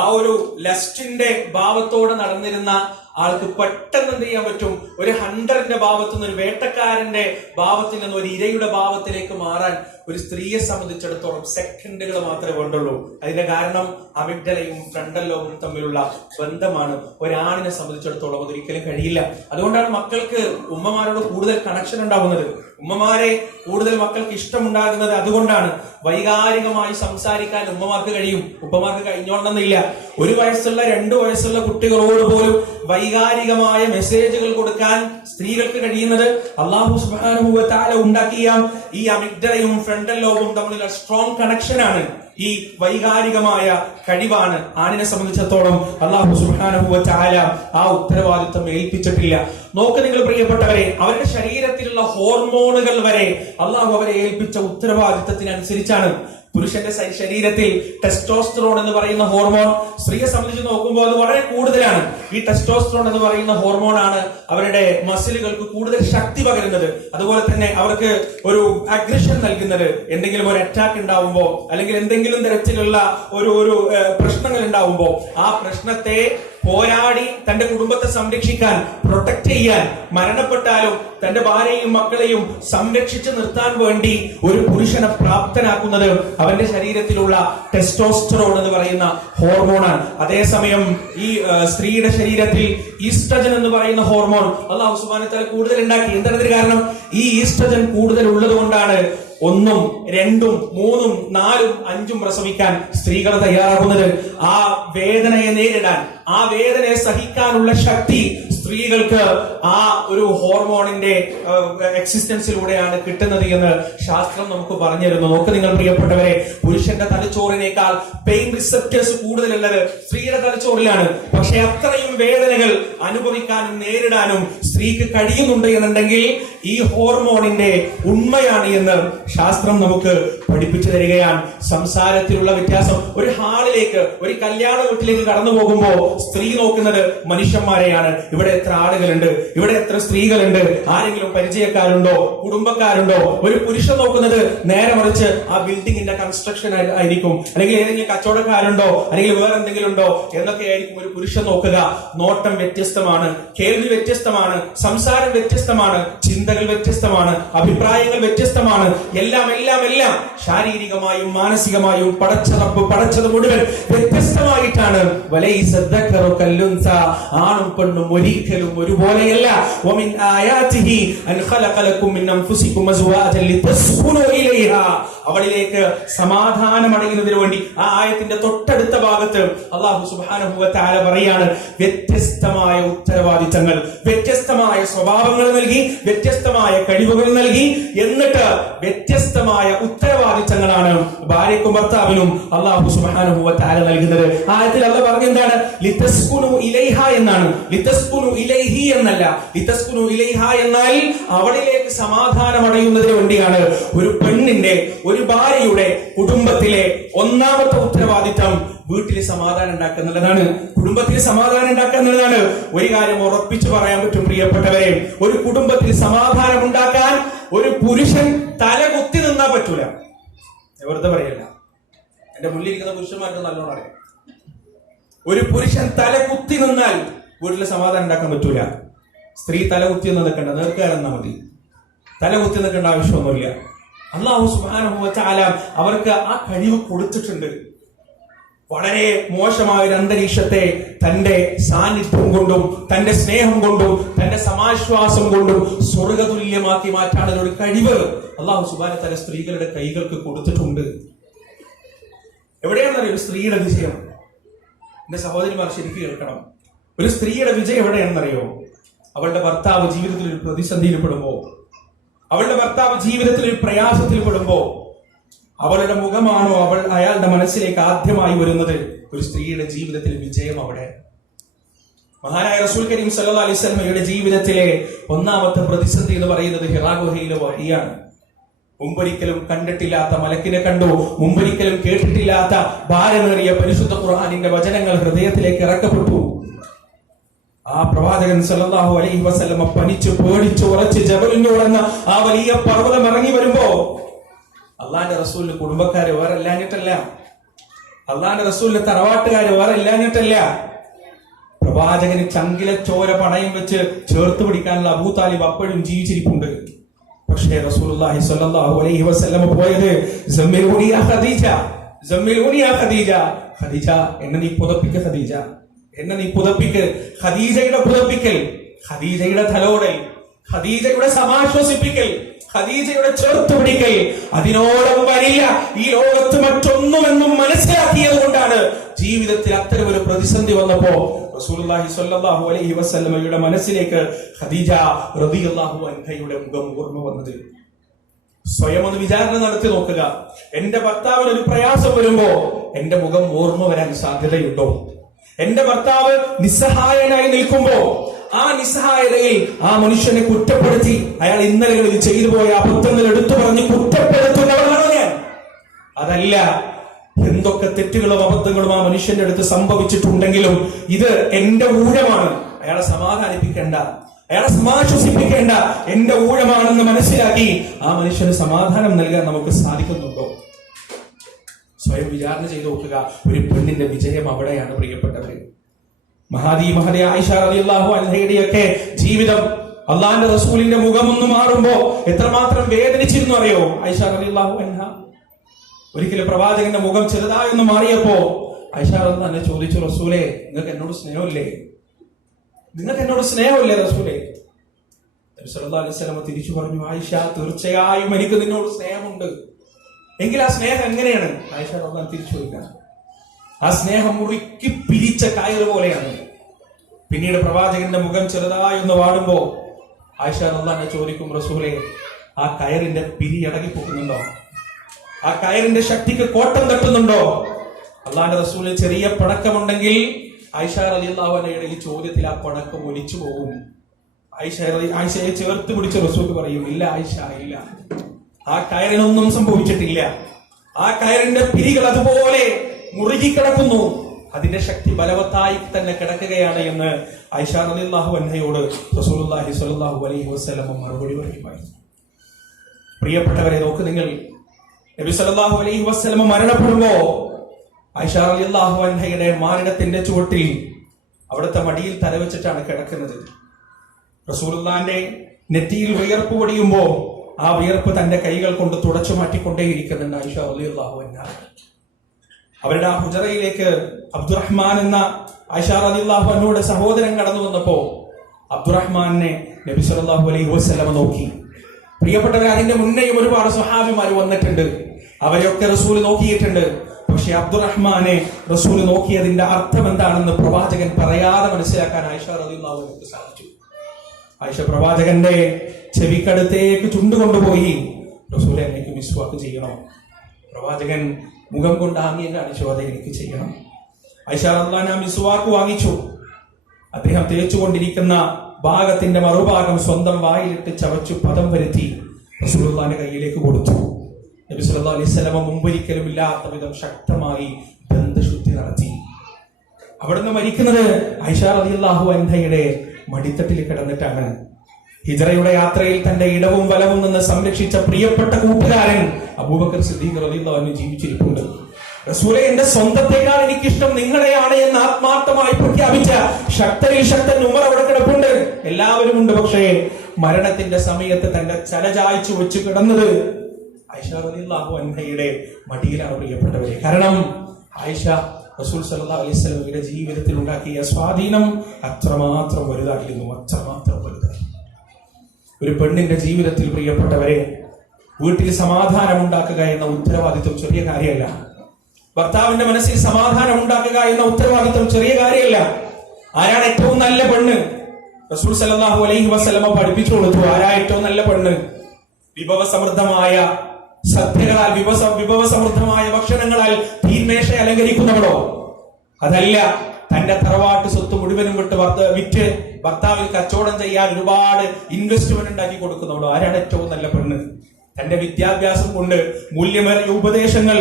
ആ ഒരു ലസ്റ്റിന്റെ ഭാവത്തോടെ നടന്നിരുന്ന ആൾക്ക് പെട്ടെന്ന് എന്ത് ചെയ്യാൻ പറ്റും? ഒരു ഹണ്ടറിന്റെ ഭാവത്തു നിന്ന്, ഒരു വേട്ടക്കാരന്റെ ഭാവത്തിൽ നിന്ന് ഒരു ഇരയുടെ ഭാവത്തിലേക്ക് മാറാൻ ഒരു സ്ത്രീയെ സംബന്ധിച്ചിടത്തോളം സെക്കൻഡുകൾ മാത്രമേ വേണ്ടുള്ളൂ. അതിന്റെ കാരണം അമിഗ്ഡലയും ഫ്രണ്ടൽ ലോബും തമ്മിലുള്ള ബന്ധമാണ്. ഒരാണിനെ സംബന്ധിച്ചിടത്തോളം അതൊരിക്കലും കഴിയില്ല. അതുകൊണ്ടാണ് മക്കൾക്ക് ഉമ്മമാരോട് കൂടുതൽ കണക്ഷൻ ഉണ്ടാകുന്നത്, ഉമ്മമാരെ കൂടുതൽ മക്കൾക്ക് ഇഷ്ടമുണ്ടാകുന്നത്. അതുകൊണ്ടാണ് വൈകാരികമായി സംസാരിക്കാൻ ഉമ്മമാർക്ക് കഴിയും, ഉപ്പമാർക്ക് കഴിഞ്ഞോളണമെന്നില്ല. 1 വയസ്സുള്ള 2 വയസ്സുള്ള കുട്ടികളോട് പോലും വൈകാരികമായ മെസ്സേജുകൾ കൊടുക്കാൻ സ്ത്രീകൾക്ക് കഴിയുന്നത് അല്ലാഹു സുബ്ഹാനഹു വ തആല ഉണ്ടാക്കിയ ഈ അമിഗ്ഡലയും ഫ്രണ്ടൽ ലോബും തമ്മിലുള്ള സ്ട്രോങ് കണക്ഷൻ ആണ്. ഈ വൈകാരികമായ കഴിവാണ് ആണിനെ സംബന്ധിച്ചിടത്തോളം അല്ലാഹു സുബ്ഹാനഹു വ തആല ആ ഉത്തരവാദിത്വം ഏൽപ്പിച്ചിട്ടില്ല. നോക്ക് നിങ്ങൾ പ്രിയപ്പെട്ടവരെ, അവരുടെ ശരീരത്തിലുള്ള ഹോർമോണുകൾ വരെ അല്ലാഹു അവരെ ഏൽപ്പിച്ച ഉത്തരവാദിത്തത്തിനനുസരിച്ചാണ്. പുരുഷന്റെ ശരീരത്തിൽ ടെസ്റ്റോസ്റ്ററോൺ എന്ന് പറയുന്ന ഹോർമോൺ സ്ത്രീയെ സംബന്ധിച്ച് നോക്കുമ്പോൾ അത് വളരെ കൂടുതലാണ്. ഈ ടെസ്റ്റോസ്റ്ററോൺ എന്ന് പറയുന്ന ഹോർമോൺ ആണ് അവരുടെ മസിലുകൾക്ക് കൂടുതൽ ശക്തി പകരുന്നത്. അതുപോലെ തന്നെ അവർക്ക് ഒരു അഗ്രഷൻ നൽകുന്നത്. എന്തെങ്കിലും ഒരു അറ്റാക്ക് ഉണ്ടാവുമ്പോ അല്ലെങ്കിൽ എന്തെങ്കിലും തരത്തിലുള്ള ഒരു പ്രശ്നങ്ങൾ ഉണ്ടാവുമ്പോ ആ പ്രശ്നത്തെ പോരാടി തന്റെ കുടുംബത്തെ സംരക്ഷിക്കാൻ, പ്രൊട്ടക്ട് ചെയ്യാൻ, മരണപ്പെട്ടാലും തന്റെ ഭാര്യയും മക്കളെയും സംരക്ഷിച്ചു നിർത്താൻ വേണ്ടി ഒരു പുരുഷനെ പ്രാപ്തനാക്കുന്നത് അവന്റെ ശരീരത്തിലുള്ള ടെസ്റ്റോസ്റ്ററോൺ എന്ന് പറയുന്ന ഹോർമോണാണ്. അതേസമയം ഈ സ്ത്രീയുടെ ശരീരത്തിൽ ഈസ്ട്രജൻ എന്ന് പറയുന്ന ഹോർമോൺ അല്ലാഹു സുബ്ഹാനഹു വ തആല കൂടുതൽ ഉണ്ടാക്കി. എന്താണ് കാരണം? ഈ ഈസ്ട്രജൻ കൂടുതൽ ഉള്ളത് കൊണ്ടാണ് 1, 2, 3, 4, 5 പ്രസവിക്കാൻ സ്ത്രീകൾ തയ്യാറാകുന്നത്. ആ വേദനയെ നേരിടാൻ, ആ വേദനയെ സഹിക്കാനുള്ള ശക്തി സ്ത്രീകൾക്ക് ആ ഒരു ഹോർമോണിന്റെ എക്സിസ്റ്റൻസിലൂടെയാണ് കിട്ടുന്നത് എന്ന് ശാസ്ത്രം നമുക്ക് പറഞ്ഞിരുന്നു. നോക്ക് നിങ്ങൾ പ്രിയപ്പെട്ടവരെ, പുരുഷന്റെ തലച്ചോറിനേക്കാൾ പെയിൻ റിസപ്റ്റേഴ്സ് കൂടുതലുള്ളത് സ്ത്രീയുടെ തലച്ചോറിലാണ്. പക്ഷെ അത്രയും വേദനകൾ അനുഭവിക്കാനും നേരിടാനും സ്ത്രീക്ക് കഴിയുന്നുണ്ട് എന്നുണ്ടെങ്കിൽ ഈ ഹോർമോണിന്റെ ഉണ്മയാണ് എന്ന് ശാസ്ത്രം നമുക്ക് പഠിപ്പിച്ചു തരികയാണ്. സംസാരത്തിലുള്ള വ്യത്യാസം. ഒരു ഹാളിലേക്ക്, ഒരു കല്യാണ വീട്ടിലേക്ക് കടന്നു പോകുമ്പോൾ സ്ത്രീ നോക്കുന്നത് മനുഷ്യന്മാരെയാണ്. ഇവിടെ എത്ര ആളുകളുണ്ട്, ഇവിടെ എത്ര സ്ത്രീകളുണ്ട്, ആരെങ്കിലും പരിചയക്കാരുണ്ടോ, കുടുംബക്കാരുണ്ടോ. ഒരു പുരുഷൻ നോക്കുന്നത് നേരെ മറിച്ച് ആ ബിൽഡിങ്ങിന്റെ കൺസ്ട്രക്ഷൻ ആയിരിക്കും, അല്ലെങ്കിൽ ഏതെങ്കിലും കച്ചവടക്കാരുണ്ടോ, അല്ലെങ്കിൽ വേറെ എന്തെങ്കിലും ഉണ്ടോ എന്നൊക്കെ ആയിരിക്കും ഒരു പുരുഷൻ നോക്കുക. നോട്ടം വ്യത്യസ്തമാണ്, കേൾവി വ്യത്യസ്തമാണ്, സംസാരം വ്യത്യസ്തമാണ്, ചിന്തകൾ വ്യത്യസ്തമാണ്, അഭിപ്രായങ്ങൾ വ്യത്യസ്തമാണ്. എല്ലാം ശാരീരികമായും മാനസികമായും പടച്ചത് മുഴുവൻ വ്യത്യസ്തമായിട്ടാണ്. ആണും പെണ്ണും ഒരിക്കലും ഒരുപോലെയല്ല. വമിൻ ആയാതിഹി അൻ ഖലഖ ലക്കും മിൻ അൻഫുസികും അസ്വാജൻ ലിതസ്കുനു ഇലൈഹാ. അവളിലേക്ക് സമാധാനം അടയുന്നതിന് വേണ്ടി ആ ആയത്തിന്റെ തൊട്ടടുത്ത ഭാഗത്ത് അല്ലാഹു സുബ്ഹാനഹു വ തആല പറയാണ്, വ്യത്യസ്തമായ ഉത്തരവാദിത്തങ്ങൾ, വ്യത്യസ്തമായ സ്വഭാവങ്ങൾ നൽകി, വ്യത്യസ്തമായ കഴിവുകൾ നൽകി, എന്നിട്ട് വ്യത്യസ്തമായ ഉത്തരവാദിത്തങ്ങളാണ് ഭാര്യയ്ക്കും ഭർത്താവിനും അല്ലാഹു സുബ്ഹാനഹു വ തആല നൽകുന്നത്. ആയത്തിൽ അല്ലാഹു പറഞ്ഞെന്താണ്? ലിതസ്കുനു ഇലൈഹാ എന്നാണ്, ലിതസ്കുനു ഇലൈഹി എന്നല്ല. ലിതസ്കുനു ഇലൈഹാ എന്നാൽ അവളിലേക്ക് സമാധാനം അടയുന്നതിന് വേണ്ടിയാണ്. ഒരു പെണ്ണിന്റെ, ഒരു ഭാര്യയുടെ കുടുംബത്തിലെ ഒന്നാമത്തെ ഉത്തരവാദിത്തം വീട്ടിൽ സമാധാനം ഉണ്ടാക്കുക എന്നുള്ളതാണ്. കുടുംബത്തിൽ സമാധാനം ഉണ്ടാക്കുക എന്നുള്ളതാണ്. ഒരു കാര്യം ഉറപ്പിച്ചു പറയാൻ പറ്റും പ്രിയപ്പെട്ടവരെ, ഒരു കുടുംബത്തിൽ സമാധാനം ഉണ്ടാക്കാൻ ഒരു പുരുഷൻ തല കുത്തി നിന്നാ പറ്റൂല. വെറുതെ പറയല്ല, എന്റെ മുന്നിലിരിക്കുന്ന പുരുഷന്മാർക്ക് നല്ലോണം അറിയാം. ഒരു പുരുഷൻ തല കുത്തി നിന്നാൽ വീട്ടിൽ സമാധാനം ഉണ്ടാക്കാൻ പറ്റൂല. സ്ത്രീ തല കുത്തി നിൽക്കണ്ട, നേർക്കാരെന്നാ മതി. തല കുത്തി നിൽക്കേണ്ട ആവശ്യമൊന്നുമില്ല. അല്ലാഹു സുബ്ഹാനഹു വ തആല അവർക്ക് ആ കഴിവ് കൊടുത്തിട്ടുണ്ട്. വളരെ മോശമായ ഒരു അന്തരീക്ഷത്തെ തന്റെ സാന്നിധ്യം കൊണ്ടും തന്റെ സ്നേഹം കൊണ്ടും തന്റെ സമാശ്വാസം കൊണ്ടും സ്വർഗതുല്യമാക്കി മാറ്റാനുള്ള ഒരു കഴിവ് അല്ലാഹു സുബ്ഹാനഹു വ തആല സ്ത്രീകളുടെ കൈകൾക്ക് കൊടുത്തിട്ടുണ്ട്. എവിടെയാണെന്നറിയോ ഒരു സ്ത്രീയുടെ വിജയം? എന്റെ സഹോദരിമാർ ശരിക്കും കേൾക്കണം. ഒരു സ്ത്രീയുടെ വിജയം എവിടെയാണെന്നറിയോ? അവളുടെ ഭർത്താവ് ജീവിതത്തിൽ ഒരു പ്രതിസന്ധിയിൽ പെടുമ്പോ, അവളുടെ ഭർത്താവ് ജീവിതത്തിൽ ഒരു പ്രയാസത്തിൽ പെടുമ്പോ അവളുടെ മുഖമാണോ അയാളുടെ മനസ്സിലേക്ക് ആദ്യമായി വരുന്നത്? ഒരു സ്ത്രീയുടെ ജീവിതത്തിൽ വിജയം അവിടെ. മഹാനായ റസൂൽ കരീം സല്ലല്ലാഹു അലൈഹി വസല്ലമയുടെ ജീവിതത്തിലെ ഒന്നാമത്തെ പ്രതിസന്ധി എന്ന് പറയുന്നത് ഹിറാ ഗുഹയിലെ വഹിയാണ്. മുമ്പൊരിക്കലും കണ്ടിട്ടില്ലാത്ത മലക്കിനെ കണ്ടു, മുമ്പൊരിക്കലും കേട്ടിട്ടില്ലാത്ത ഭാരമേറിയ പരിശുദ്ധ ഖുർആനിന്റെ വചനങ്ങൾ ഹൃദയത്തിലേക്ക് ഇറക്കപ്പെട്ടു. ആ പ്രവാചകൻ സല്ലല്ലാഹു അലൈഹി വസല്ലമ പനിച്ചു പേടിച്ചു ഉറച്ച് ജബലിനോടെന്ന ആ വലിയ പർവ്വതം ഇറങ്ങി വരുമ്പോ അള്ളാന്റെ റസൂലിന് കുടുംബക്കാര് വേറെ ഇല്ലാഞ്ഞിട്ടല്ല, അള്ളാന്റെ റസൂലിന് തറവാട്ടുകാര് വേറെ ഇല്ലാഞ്ഞിട്ടല്ല. പ്രവാചകന് ചങ്കിലെ ചോര പണയം വെച്ച് ചേർത്ത് പിടിക്കാനുള്ള അബൂ താലിബ് അപ്പോഴും ജീവിച്ചിരിപ്പുണ്ട്. പക്ഷേ റസൂലുള്ളാഹി സ്വല്ലല്ലാഹു അലൈഹി വസല്ലമ പോയത് സമ്മിലൂനി യാ ഖദീജ, സമ്മിലൂനി യാ ഖദീജ, ഖദീജ എന്നെ നീ പുതപ്പിക്ക്, ഖദീജ എന്നെ നീ പുതപ്പിക്ക്. ഖദീജയുടെ പുതപ്പിക്കൽ, ഖദീജയുടെ തലോടൽ, ഖദീജയുടെ സമാശ്വസിപ്പിക്കൽ, ഖദീജയുടെ ചേർത്ത് പിടിക്കൽ അതിനോളം വലിയ ഈ ലോകത്ത് മറ്റൊന്നുമെന്നും മനസ്സിലാക്കിയത് കൊണ്ടാണ് ജീവിതത്തിൽ അത്തരം ഒരു പ്രതിസന്ധി വന്നപ്പോ റസൂലുള്ളാഹി സ്വല്ലല്ലാഹു അലൈഹി വസല്ലമയുടെ മനസ്സിലേക്ക് ഖദീജ റളിയല്ലാഹു അൻഹയുടെ മുഖം ഓർമ്മ വന്നത്. സ്വയം ഒന്ന് വിചാരണ നടത്തി നോക്കുക. എന്റെ ഭർത്താവിന് ഒരു പ്രയാസം വരുമ്പോ എന്റെ മുഖം ഓർമ്മ വരാൻ സാധ്യതയുണ്ടോ? എന്റെ ഭർത്താവ് നിസ്സഹായനായി നിൽക്കുമ്പോ ആ നിസ്സഹായതയിൽ ആ മനുഷ്യനെ കുറ്റപ്പെടുത്തി അയാൾ ഇന്നലകളിൽ ചെയ്തു പോയ അബദ്ധങ്ങൾ എടുത്തു പറഞ്ഞ് കുറ്റപ്പെടുത്തുന്നവരാണോ ഞാൻ? അതല്ല. എന്തൊക്കെ തെറ്റുകളും അബദ്ധങ്ങളും ആ മനുഷ്യന്റെ അടുത്ത് സംഭവിച്ചിട്ടുണ്ടെങ്കിലും ഇത് എന്റെ ഊഴമാണ്, അയാളെ സമാധാനിപ്പിക്കേണ്ട, അയാളെ സമാശ്വസിപ്പിക്കേണ്ട എന്റെ ഊഴമാണെന്ന് മനസ്സിലാക്കി ആ മനുഷ്യന് സമാധാനം നൽകാൻ നമുക്ക് സാധിക്കുന്നുണ്ടോ? സ്വയം വിചാരണ ചെയ്ത് നോക്കുക. ഒരു പെണ്ണിന്റെ വിജയം അവിടെയാണ് പ്രിയപ്പെട്ടവരെ. മഹദി ആയിഷ റളിയല്ലാഹു അൻഹയുടെയൊക്കെ ജീവിതം അള്ളാന്റെ റസൂലിന്റെ മുഖമൊന്ന് മാറുമ്പോ എത്രമാത്രം വേദനിച്ചിരുന്നു അറിയോ ആയിഷ റളിയല്ലാഹു അൻഹ? ഒരിക്കലും പ്രവാചകന്റെ മുഖം ചെറുതായൊന്ന് മാറിയപ്പോ ആയിഷ റളിയല്ലാഹു അൻഹ ചോദിച്ചു, റസൂലേ നിങ്ങൾക്ക് എന്നോട് സ്നേഹമില്ലേ? നിങ്ങൾക്ക് എന്നോട് സ്നേഹമില്ലേ റസൂലേ? നബി സല്ലല്ലാഹു അലൈഹി വസല്ലം തിരിച്ചു പറഞ്ഞു, ആയിഷ തീർച്ചയായും എനിക്ക് നിന്നോട് സ്നേഹമുണ്ട്. എങ്കിൽ ആ സ്നേഹം എങ്ങനെയാണ്? ആയിഷ റളിയല്ലാഹു അൻഹ തിരിച്ചു ചോദിക്കണം. ആ സ്നേഹം മുറുക്കി പിരിച്ച കയറ് പോലെയാണ്. പിന്നീട് പ്രവാചകന്റെ മുഖം ചെറുതായി ഒന്ന് വാടുമ്പോ ആയിഷ റളിയല്ലാഹു അൻഹ ചോദിക്കും, റസൂലേ ആ കയറിന്റെ പിരി അടങ്ങി പോകുന്നുണ്ടോ? ആ കയറിന്റെ ശക്തിക്ക് കോട്ടം തട്ടുന്നുണ്ടോ? അള്ളാന്റെ റസൂലിന് ചെറിയ പടക്കമുണ്ടെങ്കിൽ ആയിഷ റളിയല്ലാഹു അൻഹയുടെ ഈ ചോദ്യത്തിൽ ആ പടക്കം ഒലിച്ചു പോകും. ആയിഷയെ ചേർത്ത് പിടിച്ച റസൂൽ പറയും, ഇല്ല ആയിഷ, ഇല്ല, ആ കയറിനൊന്നും സംഭവിച്ചിട്ടില്ല. ആ കയറിന്റെ പിരികൾ അതുപോലെ മുറുകിക്കിടക്കുന്നു, അതിന്റെ ശക്തി ബലവത്തായി തന്നെ കിടക്കുകയാണ് എന്ന് ആയിഷ റളിയല്ലാഹു അൻഹയോട് റസൂലുള്ളാഹി സ്വല്ലല്ലാഹു അലൈഹി വസല്ലം മറുപടി പറയുമായിരുന്നു. പ്രിയപ്പെട്ടവരെ, നോക്ക് നിങ്ങൾ, നബി സല്ലല്ലാഹു അലൈഹി വസല്ലം മരണപ്പെടുമ്പോ ആയിഷ റളിയല്ലാഹു അൻഹയുടെ മാറിടത്തിന്റെ ചുവട്ടിൽ അവിടുത്തെ മടിയിൽ തലവെച്ചിട്ടാണ് കിടക്കുന്നത്. റസൂലുള്ളാഹിന്റെ നെറ്റിയിൽ വിയർപ്പ് പൊടിയുമ്പോ ആ വിയർപ്പ് തന്റെ കൈകൾ കൊണ്ട് തുടച്ചു മാറ്റിക്കൊണ്ടേയിരിക്കുന്നുണ്ട് ആയിഷ റളിയല്ലാഹു അൻഹ. അവരുടെ ആ ഹുജറയിലേക്ക് അബ്ദുറഹ്മാൻ എന്ന ആയിഷ റളിയല്ലാഹു അൻഹയുടെ സഹോദരൻ കടന്നു വന്നപ്പോ അബ്ദുറഹ്മാനെ നബി സല്ലല്ലാഹു അലൈഹി വസല്ലം നോക്കി. പ്രിയപ്പെട്ടവർ, അതിന്റെ മുന്നേയും ഒരുപാട് സ്വഹാബിമാർ വന്നിട്ടുണ്ട്, അവരെയൊക്കെ റസൂൽ നോക്കിയിട്ടുണ്ട്. പക്ഷെ അബ്ദുറഹ്മാനെ റസൂൽ നോക്കിയതിന്റെ അർത്ഥം എന്താണെന്ന് പ്രവാചകൻ പറയാതെ മനസ്സിലാക്കാൻ ആയിഷ റളിയല്ലാഹു അൻഹയ്ക്ക് സാധിച്ചു. ആയിഷ പ്രവാചകന്റെ ചെവിക്കടുത്തേക്ക് ചുണ്ടുകൊണ്ടുപോയി, റസൂൽ എനിക്ക് മിസ്വാക്ക് ചെയ്യണം. പ്രവാചകൻ മുഖം കൊണ്ട് ആംഗ്യം കാണിച്ചു, അത് എനിക്ക് ചെയ്യണം. ആയിഷ റളിയല്ലാഹു അൻഹ മിസ്വാക്ക് വാങ്ങിച്ചു. അദ്ദേഹം തേച്ചുകൊണ്ടിരിക്കുന്ന ഭാഗത്തിന്റെ മറുഭാഗം സ്വന്തം വായിലിട്ട് ചവച്ചു പദം വരുത്തി റസൂലുള്ളാഹിന്റെ കയ്യിലേക്ക് കൊടുത്തു. നബി സല്ലല്ലാഹു അലൈഹി വസല്ലം മുമ്പൊരിക്കലും ഇല്ലാത്ത വിധം ശക്തമായി ദന്തശുദ്ധി നടത്തി. അവിടുന്ന് മരിക്കുന്നത് ആയിഷ റളിയല്ലാഹു അൻഹയുടെ മടിത്തട്ടിൽ കിടന്നിട്ടാണ്. ഹിജ്റയുടെ യാത്രയിൽ തന്റെ ഇടവും വലവും നിന്ന് സംരക്ഷിച്ച പ്രിയപ്പെട്ട കൂട്ടുകാരൻ അബൂബക്കർ സിദ്ദീഖ് റളിയല്ലാഹു അൻഹു ജീവിച്ചിരിപ്പുണ്ട്. റസൂലേ, എന്റെ സ്വന്തത്തെക്കാൾ എനിക്കിഷ്ടം നിങ്ങളെയാണ് എന്ന് ആത്മാർത്ഥമായി പ്രഖ്യാപിച്ച ശക്തരിൽ ശക്തൻ ഉമർ അവിടെ കിടപ്പുണ്ട്. എല്ലാവരും ഉണ്ട്. പക്ഷേ മരണത്തിന്റെ സമയത്ത് തന്റെ ചലചായ്ച്ചു വെച്ച് കിടന്നത് ആയിഷ റളിയല്ലാഹു അൻഹയുടെ മടിയിലാണ് പ്രിയപ്പെട്ടവരെ. കാരണം ആയിഷ റസൂൽ സല്ലല്ലാഹു അലൈഹി വസല്ലമയുടെ ജീവിതത്തിൽ ഉണ്ടാക്കിയ സ്വാധീനം അത്രമാത്രം വലുതായിരുന്നു, അത്രമാത്രം വലുതായി. ഒരു പെണ്ണിന്റെ ജീവിതത്തിൽ പ്രിയപ്പെട്ടവരെ, വീട്ടിൽ സമാധാനം ഉണ്ടാക്കുക എന്ന ഉത്തരവാദിത്വം ചെറിയ കാര്യമല്ല. ഭർത്താവിന്റെ മനസ്സിൽ സമാധാനം ഉണ്ടാക്കുക എന്ന ഉത്തരവാദിത്വം ചെറിയ കാര്യമല്ല. ആരാണ് ഏറ്റവും നല്ല പെണ്ണ്? റസൂൽ സല്ലല്ലാഹു അലൈഹി വസല്ലമ പഠിപ്പിച്ചു കൊടുത്തു. ആരാ ഏറ്റവും നല്ല പെണ്ണ്? വിഭവസമൃദ്ധമായ സദ്യകളാൽ, വിഭവസമൃദ്ധമായ ഭക്ഷണങ്ങളാൽ തീന്മേശ അലങ്കരിക്കുന്നവളോ? അതല്ല, തന്റെ തറവാട്ട് സ്വത്ത് മുഴുവനും വിറ്റ് ഭർത്താവിൽ കച്ചവടം ചെയ്യാൻ ഒരുപാട് ഇൻവെസ്റ്റ്മെന്റ് ഉണ്ടാക്കി കൊടുക്കുന്നവളോ? ആരാണ് ഏറ്റവും നല്ല പെണ്ണ്? തന്റെ വിദ്യാഭ്യാസം കൊണ്ട് മൂല്യമേറിയ ഉപദേശങ്ങൾ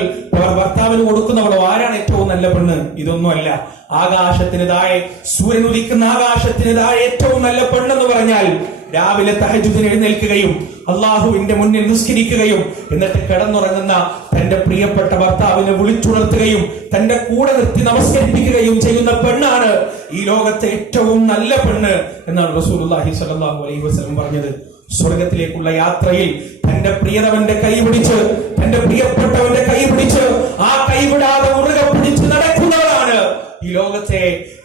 ഭർത്താവിന് കൊടുക്കുന്നവളോ? ആരാണ് ഏറ്റവും നല്ല പെണ്ണ്? ഇതൊന്നുമല്ല. ആകാശത്തിന് താഴെ, സൂര്യൻ ഉദിക്കുന്ന ആകാശത്തിന് താഴെ ഏറ്റവും നല്ല പെണ്ണെന്ന് പറഞ്ഞാൽ രാവിലെ തഹജ്ജുദിന് എഴുന്നേൽക്കുകയും അള്ളാഹുവിന്റെ മുന്നിൽ നിസ്കരിക്കുകയും എന്നിട്ട് കിടന്നുറങ്ങുന്ന തന്റെ പ്രിയപ്പെട്ട ഭർത്താവിനെ വിളിച്ചുണർത്തുകയും തന്റെ കൂടെ നിർത്തി നമസ്കരിപ്പിക്കുകയും ചെയ്യുന്ന പെണ്ണാണ് ഈ ലോകത്തെ ഏറ്റവും നല്ല പെണ്ണ് എന്നാണ് റസൂലുള്ളാഹി സ്വല്ലല്ലാഹു അലൈഹി വസല്ലം പറഞ്ഞത്. സ്വർഗത്തിലേക്കുള്ള യാത്രയിൽ തന്റെ പ്രിയതവന്റെ കൈ പിടിച്ച്, തന്റെ പ്രിയപ്പെട്ടവന്റെ കൈ പിടിച്ച്, ആ കൈവിടാതെ മുറുകെ പിടിച്ച് നടക്കുന്നവരാണ് ഈ ലോകത്തെ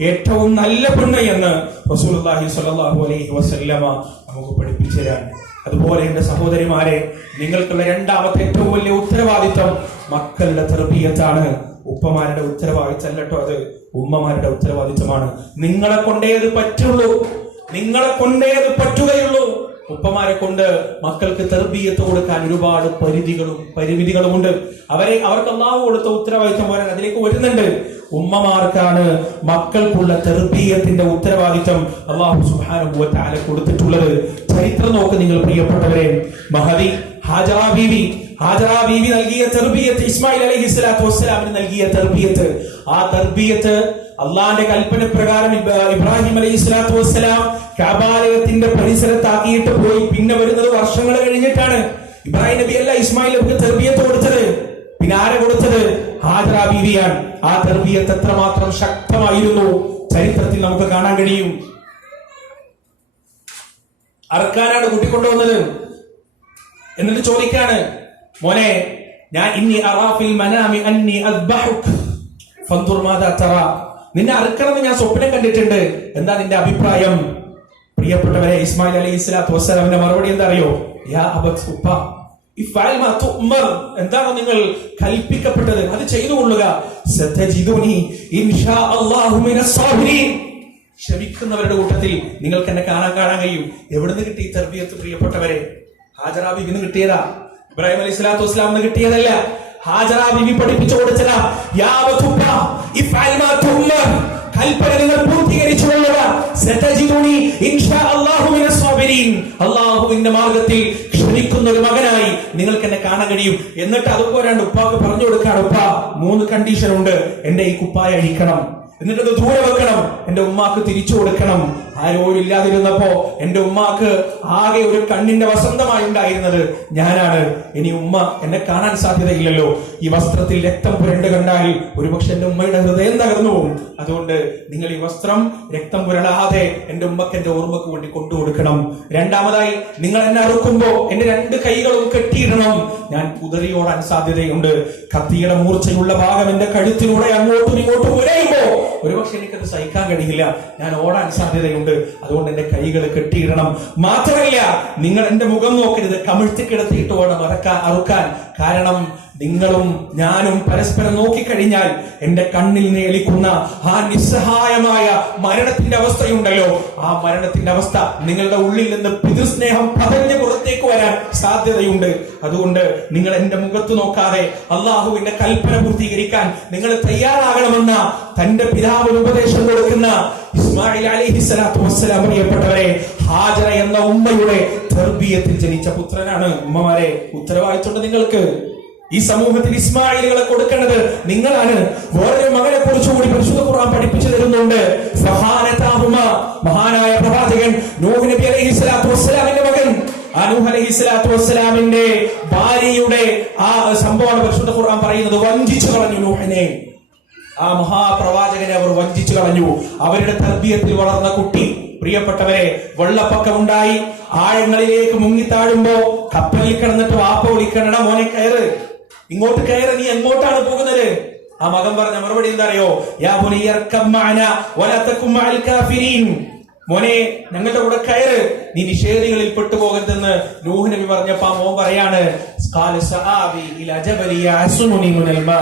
ഏറ്റവും നല്ല പെണ്ണ് എന്ന് റസൂലുള്ളാഹി സ്വല്ലല്ലാഹു അലൈഹി വസല്ലമ നമുക്ക് പഠിപ്പിച്ചു തരാൻ അതുപോലെ എന്റെ സഹോദരിമാരെ, നിങ്ങൾക്കുള്ള രണ്ടാമത്തെ ഏറ്റവും വലിയ ഉത്തരവാദിത്വം മക്കളുടെ തർബിയത്താണ്. ഉപ്പമാരുടെ ഉത്തരവാദിത്തം കേട്ടോ, അത് ഉമ്മമാരുടെ ഉത്തരവാദിത്തമാണ്. നിങ്ങളെ കൊണ്ടേ അത് പറ്റുള്ളൂ, നിങ്ങളെ കൊണ്ടേ അത് പറ്റുകയുള്ളൂ. ഉപ്പമാരെ കൊണ്ട് മക്കൾക്ക് തർബിയത്ത് കൊടുക്കാൻ ഒരുപാട് പരിമിതികളും ഉണ്ട്. അവർക്ക് അല്ലാഹു കൊടുത്ത ഉത്തരവാദിത്തം വരാൻ അതിലേക്ക് വരുന്നുണ്ട്. ഉമ്മമാർക്കാണ് മക്കൾക്കുള്ള തർബിയത്തിന്റെ ഉത്തരവാദിത്തം അല്ലാഹു സുബ്ഹാനഹു വ തആല കൊടുത്തിട്ടുള്ളത്. ചരിത്രം നോക്ക് നിങ്ങൾ പ്രിയപ്പെട്ടവരെ. മഹദി ഹാജറ ബീവി നൽകിയ തർബിയത്ത്, ഇസ്മായിൽ അലൈഹിസ്സലാത്തു വസ്സലാമിന് നൽകിയ തർബിയത്ത്, ആ തർബിയത്ത് അള്ളാന്റെ കൽപ്പന പ്രകാരം ഇബ്രാഹിം അലൈഹിസ്സലാത്തു വസ്സലാം കഅബാലയത്തിന്റെ പരിസരത്താക്കിയിട്ട് പോയി. പിന്നെ വരുന്നത് വർഷങ്ങൾ കഴിഞ്ഞിട്ടാണ്. ഇബ്രാഹിം നബി അല്ല ഇസ്മായിൽ നബിക്ക് തർബിയത്ത് കൊടുത്തത്. പിന്നെ ആരെ കൊടുത്തത്? ഹാജറ ബീവിയാണ്. ആ തർബിയത്ത് എത്രമാത്രം ശക്തമായിരുന്നു ചരിത്രത്തിൽ നമുക്ക് കാണാൻ കഴിയും. അറക്കാനാണ് കൂട്ടിക്കൊണ്ടുവന്നത്. എന്നിട്ട് ചോദിക്കാണ്, മോനെ, ഞാൻ ഇന്നി അറാഫിൽ മനാമി അന്നി അദ്ബഹുക ഫൻദുർ മാദാ തറാ, നിന്നെ അറുക്കണമെന്ന് ഞാൻ സ്വപ്നം കണ്ടിട്ടുണ്ട്, എന്താ നിന്റെ അഭിപ്രായം? പ്രിയപ്പെട്ടവരെ, ഇസ്മായിൽ അലൈഹിസ്സലാത്തു വസ്സലാമിന്റെ മറുപടി എന്താ അറിയോ? യാ അബത് ഉപ്പ, ഇഫ്അൽ മാ തുഅ്മർ, എന്താണോ നിങ്ങൾ കൽപ്പിക്കപ്പെട്ടത് അത് ചെയ്തുകൊള്ളുക. സതജിദുനി ഇൻഷാ അല്ലാഹു മിനസ് സാബിരീൻ, ക്ഷമിക്കുന്നവരുടെ കൂട്ടത്തിൽ നിങ്ങൾക്ക് എന്നെ കാണാൻ കഴിയും. എവിടുന്ന് കിട്ടി ഈ തർബിയത്ത് പ്രിയപ്പെട്ടവരെ? ഹാജറ ബീവിന്ന് കിട്ടിയതാ, ഇബ്രാഹിം അലൈഹിസ്സലാത്തു വസ്സലാമിന് കിട്ടിയതല്ല. ഹാജറ ബീവി പഠിപ്പിച്ചു കൊടുത്തതാ. യാ വതുബ്ബ ഇഫ്അൽ മാ തുഅ്മർ, കൽപ്പന നിങ്ങൾ പൂർത്തീകരിച്ചു കൊള്ളുക. സതജിദുനി ഇൻഷാ അല്ലാഹു മിനസ് സാബിരീൻ, അല്ലാഹുവിന്റെ മാർഗ്ഗത്തിൽ ക്ഷമിക്കുന്ന ഒരു മകനായി നിങ്ങൾക്ക് എന്നെ കാണാൻ കഴിയും. എന്നിട്ട് അതുപോരാണ്ട് ഉപ്പാക്ക് പറഞ്ഞു കൊടുക്കാണ്, ഉപ്പ 3 കണ്ടീഷൻ ഉണ്ട്. എന്റെ ഈ കുപ്പായ അഴിക്കണം, എന്നിട്ട് അത് ദൂരെ വെക്കണം, എന്റെ ഉമ്മാക്ക് തിരിച്ചു കൊടുക്കണം. ആരോരും ഇല്ലാതിരുന്നപ്പോ എന്റെ ഉമ്മാക്ക് ആകെ ഒരു കണ്ണിന്റെ വസന്തമായി ഉണ്ടായിരുന്നത് ഞാനാണ്. ഇനി ഉമ്മ എന്നെ കാണാൻ സാധ്യതയില്ലല്ലോ. ഈ വസ്ത്രത്തിൽ രക്തം പുരണ്ട് കണ്ടാൽ ഒരുപക്ഷെ എന്റെ ഉമ്മയുടെ ഹൃദയം തകർന്നു പോകും. അതുകൊണ്ട് നിങ്ങൾ ഈ വസ്ത്രം രക്തം പുരളാതെ എന്റെ ഉമ്മക്ക് എന്റെ ഓർമ്മക്ക് വേണ്ടി കൊണ്ടുകൊടുക്കണം. രണ്ടാമതായി, നിങ്ങൾ എന്നെ അറുക്കുമ്പോ എന്റെ 2 കൈകളും കെട്ടിയിടണം. ഞാൻ കുതിരയോടാൻ സാധ്യതയുണ്ട്. കത്തിയുടെ മൂർച്ചയുള്ള ഭാഗം എന്റെ കഴുത്തിലൂടെ അങ്ങോട്ടും ഇങ്ങോട്ടും ഉരയുമ്പോ ഒരുപക്ഷെ എനിക്കത് സഹിക്കാൻ കഴിയില്ല, ഞാൻ ഓടാൻ സാധ്യതയുണ്ട്. അതുകൊണ്ട് എന്റെ കൈകൾ കെട്ടിയിടണം. മാത്രമല്ല, നിങ്ങൾ എന്റെ മുഖം നോക്കരുത്, കമിഴ്ത്തി കിടത്തിയിട്ട് വേണം അറുക്കാൻ. കാരണം നിങ്ങളും ഞാനും പരസ്പരം നോക്കിക്കഴിഞ്ഞാൽ എന്റെ കണ്ണിൽ നേളിക്കുന്ന ആ നിസ്സഹായമായ മരണത്തിന്റെ അവസ്ഥയുണ്ടല്ലോ, ആ മരണത്തിന്റെ അവസ്ഥ നിങ്ങളുടെ ഉള്ളിൽ നിന്ന് പിതൃസ്നേഹം പതഞ്ഞ് പുറത്തേക്ക് വരാൻ സാധ്യതയുണ്ട്. അതുകൊണ്ട് നിങ്ങൾ എന്റെ മുഖത്ത് നോക്കാതെ അള്ളാഹുവിന്റെ കൽപ്പന പൂർത്തീകരിക്കാൻ നിങ്ങൾ തയ്യാറാകണമെന്ന തന്റെ പിതാവിന് ഉപദേശം കൊടുക്കുന്ന ഇസ്മായിൽ അലൈഹിസ്സലാത്തു വസ്സലാം പ്രിയപ്പെട്ടവരെ, ഹാജറ എന്ന ഉമ്മയുടെ തർബിയത്തിൽ ജനിച്ച പുത്രനാണ്. ഉമ്മമാരെ, ഉത്തരവാദിത്തമുണ്ട് നിങ്ങൾക്ക്. ഈ സമൂഹത്തിൽ ഇസ്മായിലുകളെ കൊടുക്കേണ്ടത് നിങ്ങളാണ്. വേറൊരു മകനെ കുറിച്ച് കൂടി പരിശുദ്ധ ഖുർആൻ പഠിപ്പിച്ചു തരുന്നുണ്ട്. മഹാനായ പ്രവാചകൻ നൂഹ് നബി അലൈഹിസ്സലാത്തു വസ്സലാമിന്റെ മകൻ, നൂഹ് അലൈഹിസ്സലാത്തു വസ്സലാമിന്റെ ഭാര്യയുടെ ആ സംഭവമാണ് പരിശുദ്ധ ഖുർആൻ പറയുന്നത്. വഞ്ചിച്ചു കളഞ്ഞു നൂഹിനെ, ആ മഹാപ്രവാചകനെ അവർ വഞ്ചിച്ചു കളഞ്ഞു. അവരുടെ തർബിയത്തിൽ വളർന്ന കുട്ടി, പ്രിയപ്പെട്ടവരെ, വെള്ളപ്പൊക്കമുണ്ടായി, ആഴങ്ങളിലേക്ക് മുങ്ങിത്താഴുമ്പോ കപ്പലിൽ കിടന്നിട്ട് വാപ്പ വിളിക്കണ, മോനെ കയറ്, ഇങ്ങോട്ട് കയറ്, നീ എങ്ങോട്ടാണ് പോകുന്നത്? ആ മകൻ പറഞ്ഞ മറുപടി എന്താ അറിയോ? യാ ബുനയ്യർകം മഅനാ വലാ തകും മഅൽ കാഫിരീൻ, മോനെ ഞങ്ങളുടെ കൂടെ കയറ്, നീ നിഷേധികളിൽ പെട്ടുപോകരുതെന്ന് നൂഹ് നബി പറഞ്ഞപ്പോ ആ മോൻ പറയാണ്, ഖാല സആവി ഇലാ ജബലി യഅസുമുനി മിനൽ മാ,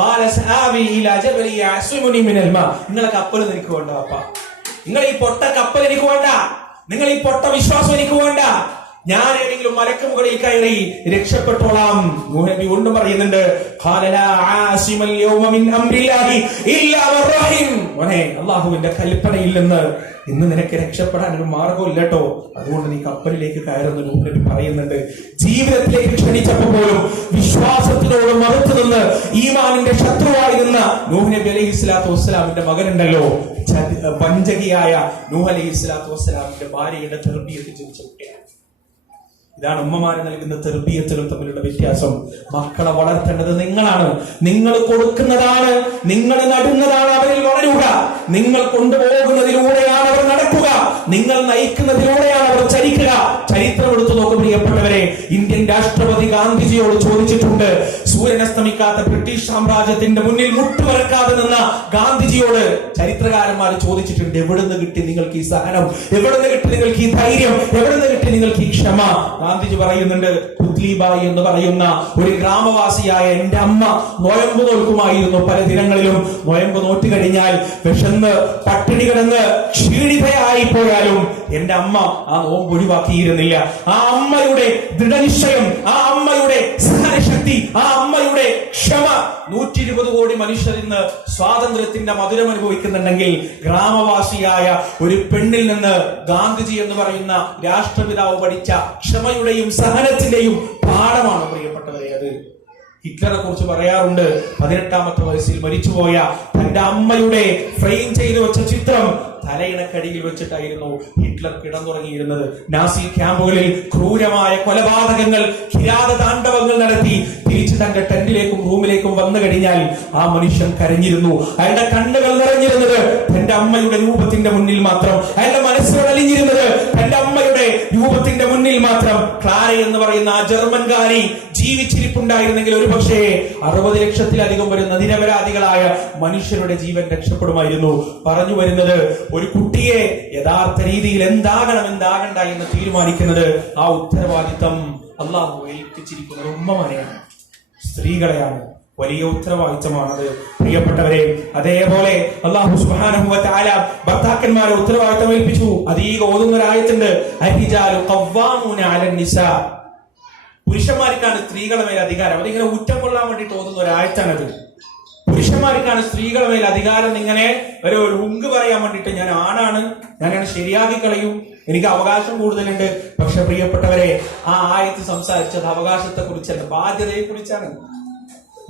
ഖാല സആവി ഇലാ ജബലി യഅസുമുനി മിനൽ മാ. നിങ്ങളെ കപ്പൽ എനിക്ക് വേണ്ട വാപ്പ, നിങ്ങൾ ഈ പൊട്ട കപ്പൽ എനിക്ക് വേണ്ട, നിങ്ങൾ ഈ പൊട്ട വിശ്വാസം എനിക്ക് വേണ്ട, ഞാൻ ഏതെങ്കിലും മലക്ക് മുകളിൽ കയറി രക്ഷപ്പെട്ടോളാം. നൂഹ് നബി വീണ്ടും പറയുന്നുണ്ട്, ഖാല ലാ ആസിമൽ യൗമ മിൻ അംരില്ലാഹി ഇല്ലാ മൻ റഹിം, മോനെ അല്ലാഹുവിന്റെ കൽപ്പനയിൽ നിന്ന് ഇന്ന് നിനക്ക് രക്ഷപ്പെടാൻ ഒരു മാർഗവും ഇല്ലട്ടോ, അതുകൊണ്ട് നീ കപ്പലിലേക്ക് കയറുന്ന നൂഹ് നബി പറയുന്നുണ്ട്. ജീവിതത്തിലേക്ക് ക്ഷണിച്ചപ്പോൾ പോലും വിശ്വാസത്തിനോട് മറുത്തു നിന്ന് ഈമാനിന്റെ ശത്രുവായി നിന്ന നൂഹ് നബി അലൈഹിസ്സലാത്തു വസ്സലാമിന്റെ മകനുണ്ടല്ലോ, വഞ്ചകിയായ നൂഹ് അലൈഹിസ്സലാത്തു വസ്സലാമിന്റെ ഭാര്യയുടെ തർബിയത്തിൽ ജനിച്ച കുട്ടിയാണ്. ഇതാണ് ഉമ്മമാര് നൽകുന്ന തർബിയത്തിലും തമ്മിലുള്ള വ്യത്യാസം. മക്കളെ വളർത്തേണ്ടത് നിങ്ങളാണ്, നിങ്ങൾ കൊടുക്കുന്നതാണ്, നിങ്ങൾ നടുന്നതാണ് അവരിൽ വളരുക, നിങ്ങൾ കൊണ്ടുപോകുന്നതിലൂടെയാണ് അവർ നടക്കുക, നിങ്ങൾ നയിക്കുന്നതിലൂടെയാണ് അവർ ചരിക്കുക. ചരിത്രം എടുത്തു നോക്കും പ്രിയപ്പെട്ടവരെ. ഇന്ത്യൻ രാഷ്ട്രപതി ഗാന്ധിജിയോട് ചോദിച്ചിട്ടുണ്ട്, സൂര്യൻ അസ്തമിക്കാത്ത ബ്രിട്ടീഷ് സാമ്രാജ്യത്തിന്റെ മുന്നിൽ മുട്ടുമറക്കാതെ നിന്ന ഗാന്ധിജിയോട് ചരിത്രകാരന്മാർ ചോദിച്ചിട്ടുണ്ട്, എവിടുന്ന് കിട്ടി നിങ്ങൾക്ക് ഈ സഹനം, എവിടുന്ന് കിട്ടി നിങ്ങൾക്ക് ഈ ധൈര്യം, എവിടുന്ന് കിട്ടി നിങ്ങൾക്ക് ഈ ക്ഷമ? ഗാന്ധിജി പറയുന്നുണ്ട്, പുത്ലിബായി എന്ന് പറയുന്ന ഒരു ഗ്രാമവാസിയായ എന്റെ അമ്മ നോയമ്പ് നോൽക്കുമായിരുന്നു. പല ദിനങ്ങളിലും നോയമ്പ് നോറ്റ് കഴിഞ്ഞാൽ വിശന്ന് പട്ടിണി കിടന്ന് ക്ഷീണിതയായി പോയാലും എന്റെ അമ്മ ആ നോമ്പ് ഒഴിവാക്കിയിരുന്നില്ല. ആ അമ്മയുടെ ദൃഢനിശ്ചയം, ആ അമ്മയുടെ സഹനശക്തി, ആ അമ്മയുടെ ക്ഷമ 120 കോടി മനുഷ്യർ ഇന്ന് സ്വാതന്ത്ര്യത്തിന്റെ മധുരം അനുഭവിക്കുന്നുണ്ടെങ്കിൽ ഗ്രാമവാസിയായ ഒരു പെണ്ണിൽ നിന്ന് ഗാന്ധിജി എന്ന് പറയുന്ന രാഷ്ട്രപിതാവ് പഠിച്ച ക്ഷമയുടെയും സഹനത്തിന്റെയും പാഠമാണ് പ്രിയപ്പെട്ടവരെ അത്. ഹിറ്റ്ലറെ കുറിച്ച് പറയാറുണ്ട്, 18ാമത്തെ വയസ്സിൽ മരിച്ചുപോയ തന്റെ അമ്മയുടെ ഫ്രെയിം ചെയ്തു വെച്ച ചിത്രം തലയിണക്കടിയിൽ വെച്ചിട്ടായിരുന്നു ഹിറ്റ്ലർ കിടന്നുറങ്ങിയിരുന്നത്. നാസി ക്യാമ്പുകളിൽ ക്രൂരമായ കൊലപാതകങ്ങൾ, കിരാത താണ്ഡവങ്ങൾ നടത്തി തിരിച്ച് തന്റെ ടെന്റിലേക്കും റൂമിലേക്കും വന്നു കഴിഞ്ഞാൽ ആ മനുഷ്യൻ കരഞ്ഞിരുന്നു. അയാളുടെ കണ്ണുകൾ നിറഞ്ഞിരുന്നത് തന്റെ അമ്മയുടെ രൂപത്തിന്റെ മുന്നിൽ മാത്രം. അയാളുടെ മനസ്സുകൾ അലിഞ്ഞിരുന്നത് തന്റെ അമ്മയുടെ രൂപത്തിന്റെ മുന്നിൽ മാത്രം. ക്ലാര എന്ന് പറയുന്ന ആ ജർമ്മൻകാരി ജീവിച്ചിരിപ്പുണ്ടായിരുന്നെങ്കിൽ ഒരു പക്ഷേ 60 ലക്ഷത്തിലധികം വരുന്ന നിരപരാധികളായ മനുഷ്യരുടെ ജീവൻ രക്ഷപ്പെടുമായിരുന്നു. പറഞ്ഞു വരുന്നത്, ഒരു കുട്ടിയെ യഥാർത്ഥ രീതിയിൽ എന്താകണം എന്താകണ്ട എന്ന് തീരുമാനിക്കുന്നത് ആ ഉത്തരവാദിത്തം അള്ളാഹു ഏൽപ്പിച്ചിരിക്കുന്നത് ഉമ്മമാരെയാണ്, സ്ത്രീകളെയാണ്. വലിയ ഉത്തരവാദിത്തമാണത് പ്രിയപ്പെട്ടവരെ. അതേപോലെ അല്ലാഹു സുബ്ഹാനഹു വ തആല ഭർത്താക്കന്മാരെ ഉത്തരവാദിത്തം ഏൽപ്പിച്ചു. അധികം ഓതുന്ന ഒരു ആയത്തുണ്ട്, അർരിജാലു ഖവ്വാമൂന അലൻ നിസാ. പുരുഷന്മാർക്കാണ് സ്ത്രീകളുടെ മേൽ അധികാരം. അതിങ്ങനെ ഊറ്റം കൊള്ളാൻ വേണ്ടിയിട്ട് ഓതുന്ന ഒരു ആയത്താണത്. പുരുഷന്മാർക്കാണ് സ്ത്രീകളുടെ മേൽ അധികാരം. ഇങ്ങനെ ഒരു ഉങ്ക് പറയാൻ വേണ്ടിയിട്ട് ഞാൻ ആണാണ്, ഞാനാണ് ശരിയാക്കി കളയും, എനിക്ക് അവകാശം കൂടുതലുണ്ട്. പക്ഷെ പ്രിയപ്പെട്ടവരെ, ആ ആയത്ത് സംസാരിച്ചത് അവകാശത്തെ കുറിച്ചല്ല, ബാധ്യതയെ കുറിച്ചാണ്.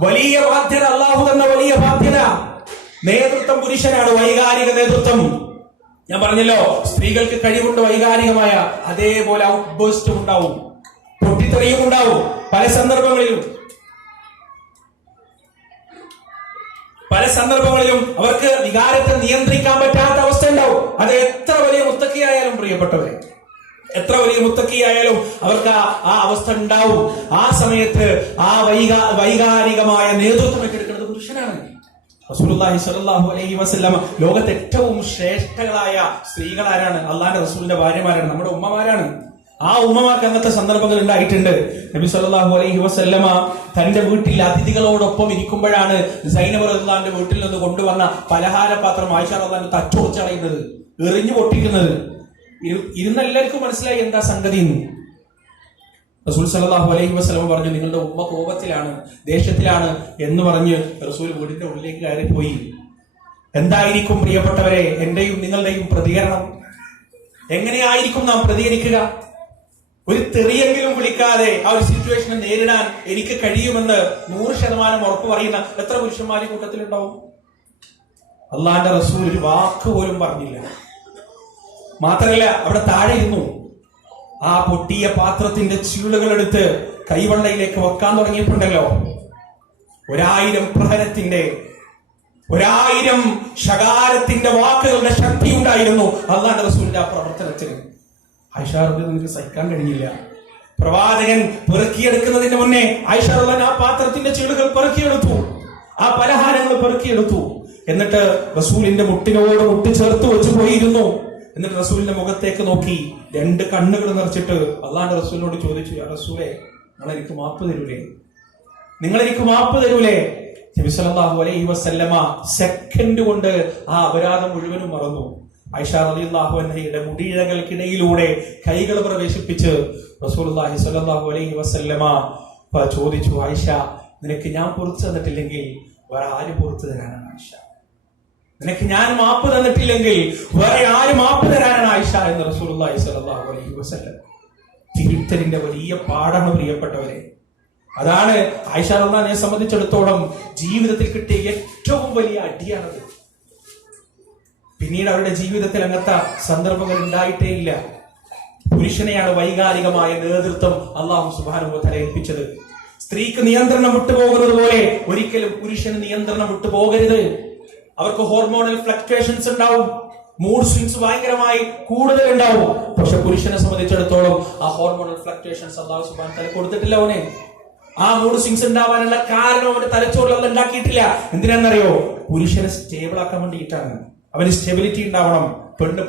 വലിയ ബാധ്യത, അള്ളാഹു തന്ന വലിയ ബാധ്യത. നേതൃത്വം പുരുഷനാണ്, വൈകാരിക നേതൃത്വം. ഞാൻ പറഞ്ഞല്ലോ, സ്ത്രീകൾക്ക് കഴിവുണ്ട് വൈകാരികമായ, അതേപോലെ ഔട്ട് ബേസ്റ്റും ഉണ്ടാവും, പൊട്ടിത്തെറിയും ഉണ്ടാവും. പല സന്ദർഭങ്ങളിലും അവർക്ക് വികാരത്തെ നിയന്ത്രിക്കാൻ പറ്റാത്ത അവസ്ഥ ഉണ്ടാവും. അത് എത്ര വലിയ മുത്തക്കിയായാലും പ്രിയപ്പെട്ടവരെ, എത്ര വലിയ മുത്തക്കിയായാലും അവർക്ക് ആ അവസ്ഥ ഉണ്ടാവും. ആ സമയത്ത് ആ വൈകാരികമായ നേതൃത്വം ഏറ്റെടുക്കുന്നത് പുരുഷനാണ്. റസൂലുള്ളാഹി സ്വല്ലല്ലാഹു അലൈഹി വസല്ലം ലോകത്തെ ഏറ്റവും ശ്രേഷ്ഠകളായ സ്ത്രീകൾ ആരാണ്? അള്ളാന്റെ റസൂലിന്റെ ഭാര്യമാരാണ്, നമ്മുടെ ഉമ്മമാരാണ്. ആ ഉമ്മമാർക്ക് അങ്ങനത്തെ സന്ദർഭങ്ങൾ ഉണ്ടായിട്ടുണ്ട്. നബി സല്ലല്ലാഹു അലൈഹി വസല്ലമ തന്റെ വീട്ടിൽ അതിഥികളോടൊപ്പം ഇരിക്കുമ്പോഴാണ് സൈനബ് റളിയല്ലാഹുവിന്റെ വീട്ടിൽ നിന്ന് കൊണ്ടുവന്ന പലഹാരപാത്രം ആയിഷ റളിയല്ലാഹു തച്ചോടിച്ച് കളയുന്നത്, എറിഞ്ഞു പൊട്ടിക്കുന്നത്. ഇരുന്ന എല്ലാവർക്കും മനസ്സിലായി എന്താ സംഗതി എന്ന്. റസൂൽ സല്ലല്ലാഹു അലൈഹി വസല്ലം പറഞ്ഞു, നിങ്ങളുടെ ഉമ്മ കോപത്തിലാണ്, ദേഷ്യത്തിലാണ് എന്ന് പറഞ്ഞ് റസൂൽ വീടിന്റെ ഉള്ളിലേക്ക് കയറിപ്പോയി. എന്തായിരിക്കും പ്രിയപ്പെട്ടവരെ എന്റെയും നിങ്ങളുടെയും പ്രതികരണം? എങ്ങനെയായിരിക്കും നാം പ്രതികരിക്കുക? ഒരു തെറിയെങ്കിലും വിളിക്കാതെ ആ ഒരു സിറ്റുവേഷനെ നേരിടാൻ എനിക്ക് കഴിയുമെന്ന് 100% ഉറപ്പ് പറയുന്ന എത്ര പുരുഷന്മാരും കൂട്ടത്തിലുണ്ടാവും? അള്ളാന്റെ റസൂൽ ഒരു വാക്ക് പോലും പറഞ്ഞില്ല. മാത്രമല്ല, അവിടെ താഴെ ഇരുന്നു. ആ പൊട്ടിയ പാത്രത്തിന്റെ ചീളുകൾ എടുത്ത് കൈവെള്ളയിലേക്ക് വെക്കാൻ തുടങ്ങിയിട്ടുണ്ടല്ലോ, 1000 പ്രഹരത്തിന്റെ 1000 ശകാരത്തിന്റെ വാക്കുകളുടെ ശക്തി ഉണ്ടായിരുന്നു അള്ളാന്റെ റസൂലിന്റെ ആ പ്രവർത്തനത്തിന്. ആയിഷ റളിയല്ലാഹു അൻഹ സഹിക്കാൻ കഴിഞ്ഞില്ല. പ്രവാചകൻ പെറുക്കിയെടുക്കുന്നതിന് മുന്നേ ആയിഷ റളിയല്ലാഹു അൻഹ ആ പാത്രത്തിന്റെ ചീളുകൾ പെറുക്കിയെടുത്തു, ആ പലഹാരങ്ങൾ പെറുക്കിയെടുത്തു. എന്നിട്ട് റസൂലിന്റെ മുട്ടിനോട് മുട്ടി ചേർത്ത് വെച്ച് പോയിരുന്നു. എന്നിട്ട് റസൂലിന്റെ മുഖത്തേക്ക് നോക്കി 2 കണ്ണുകൾ നിറച്ചിട്ട് അള്ളാന്റെ റസൂലിനോട് ചോദിച്ചു, യാ റസൂലേ, നിങ്ങൾ എനിക്ക് മാപ്പ് തരൂലേ? നിങ്ങൾ എനിക്ക് മാപ്പ് തരൂലേ? നബി സല്ലല്ലാഹു അലൈഹി വസല്ലമ സെക്കൻഡ് കൊണ്ട് ആ അപരാധം മുഴുവനും മറന്നു. ആയിഷ റളിയല്ലാഹു അൻഹയുടെ മുടിയിഴകൾക്കിടയിലൂടെ കൈകൾ പ്രവേശിപ്പിച്ച് റസൂലുള്ളാഹി സ്വല്ലല്ലാഹു അലൈഹി വസല്ലമ ചോദിച്ചു, ആയിഷ, നിനക്ക് ഞാൻ പുറത്തു തന്നിട്ടില്ലെങ്കിൽ വേറെ ആര് പുറത്തു തരാനാണ് ആയിഷ? നിനക്ക് ഞാൻ മാപ്പ് തന്നിട്ടില്ലെങ്കിൽ വേറെ ആര് മാപ്പ് തരാനാണ് ആയിഷ എന്ന് റസൂലുള്ളാഹി സ്വല്ലല്ലാഹു അലൈഹി വസല്ലം. തിരുത്തലിന്റെ വലിയ പാഠമാണ് പ്രിയപ്പെട്ടവരെ. അതാണ് ആയിഷ റളിയല്ലാഹു അൻഹയെ സംബന്ധിച്ചിടത്തോളം ജീവിതത്തിൽ കിട്ടിയ ഏറ്റവും വലിയ അടിയാണത്. പിന്നീട് അവരുടെ ജീവിതത്തിൽ അങ്ങനത്തെ സന്ദർഭങ്ങൾ ഉണ്ടായിട്ടേ ഇല്ല. പുരുഷനെയാണ് വൈകാരികമായ നേതൃത്വം അല്ലാഹു സുബ്ഹാനഹു വ തആല ഏൽപ്പിച്ചത്. സ്ത്രീക്ക് നിയന്ത്രണം വിട്ടുപോകുന്നത് പോലെ ഒരിക്കലും പുരുഷന് നിയന്ത്രണം വിട്ടുപോകരുത്. അവർക്ക് ഹോർമോണൽ ഫ്ലക്ച്വേഷൻസ് ഉണ്ടാവും, മൂഡ് സ്വിങ്സ് ഭയങ്കരമായി കൂടുതൽ ഉണ്ടാവും. പക്ഷെ പുരുഷനെ സംബന്ധിച്ചിടത്തോളം ആ ഹോർമോണൽ ഫ്ലക്ച്വേഷൻസ് അല്ലാഹു സുബ്ഹാനഹു വ തആല കൊടുത്തിട്ടില്ല. അവനെ ആ മൂഡ് സ്വിങ്സ് ഉണ്ടാവാനുള്ള കാരണം അവന്റെ തലച്ചോറിൽ അത് ഉണ്ടാക്കിയിട്ടില്ല. എന്തിനാണെന്നറിയോ? പുരുഷനെ സ്റ്റേബിൾ ആക്കാൻ വേണ്ടിയിട്ടാണ്. അവന് സ്റ്റെബിലിറ്റി ഉണ്ടാവണം. പെണ്ണ്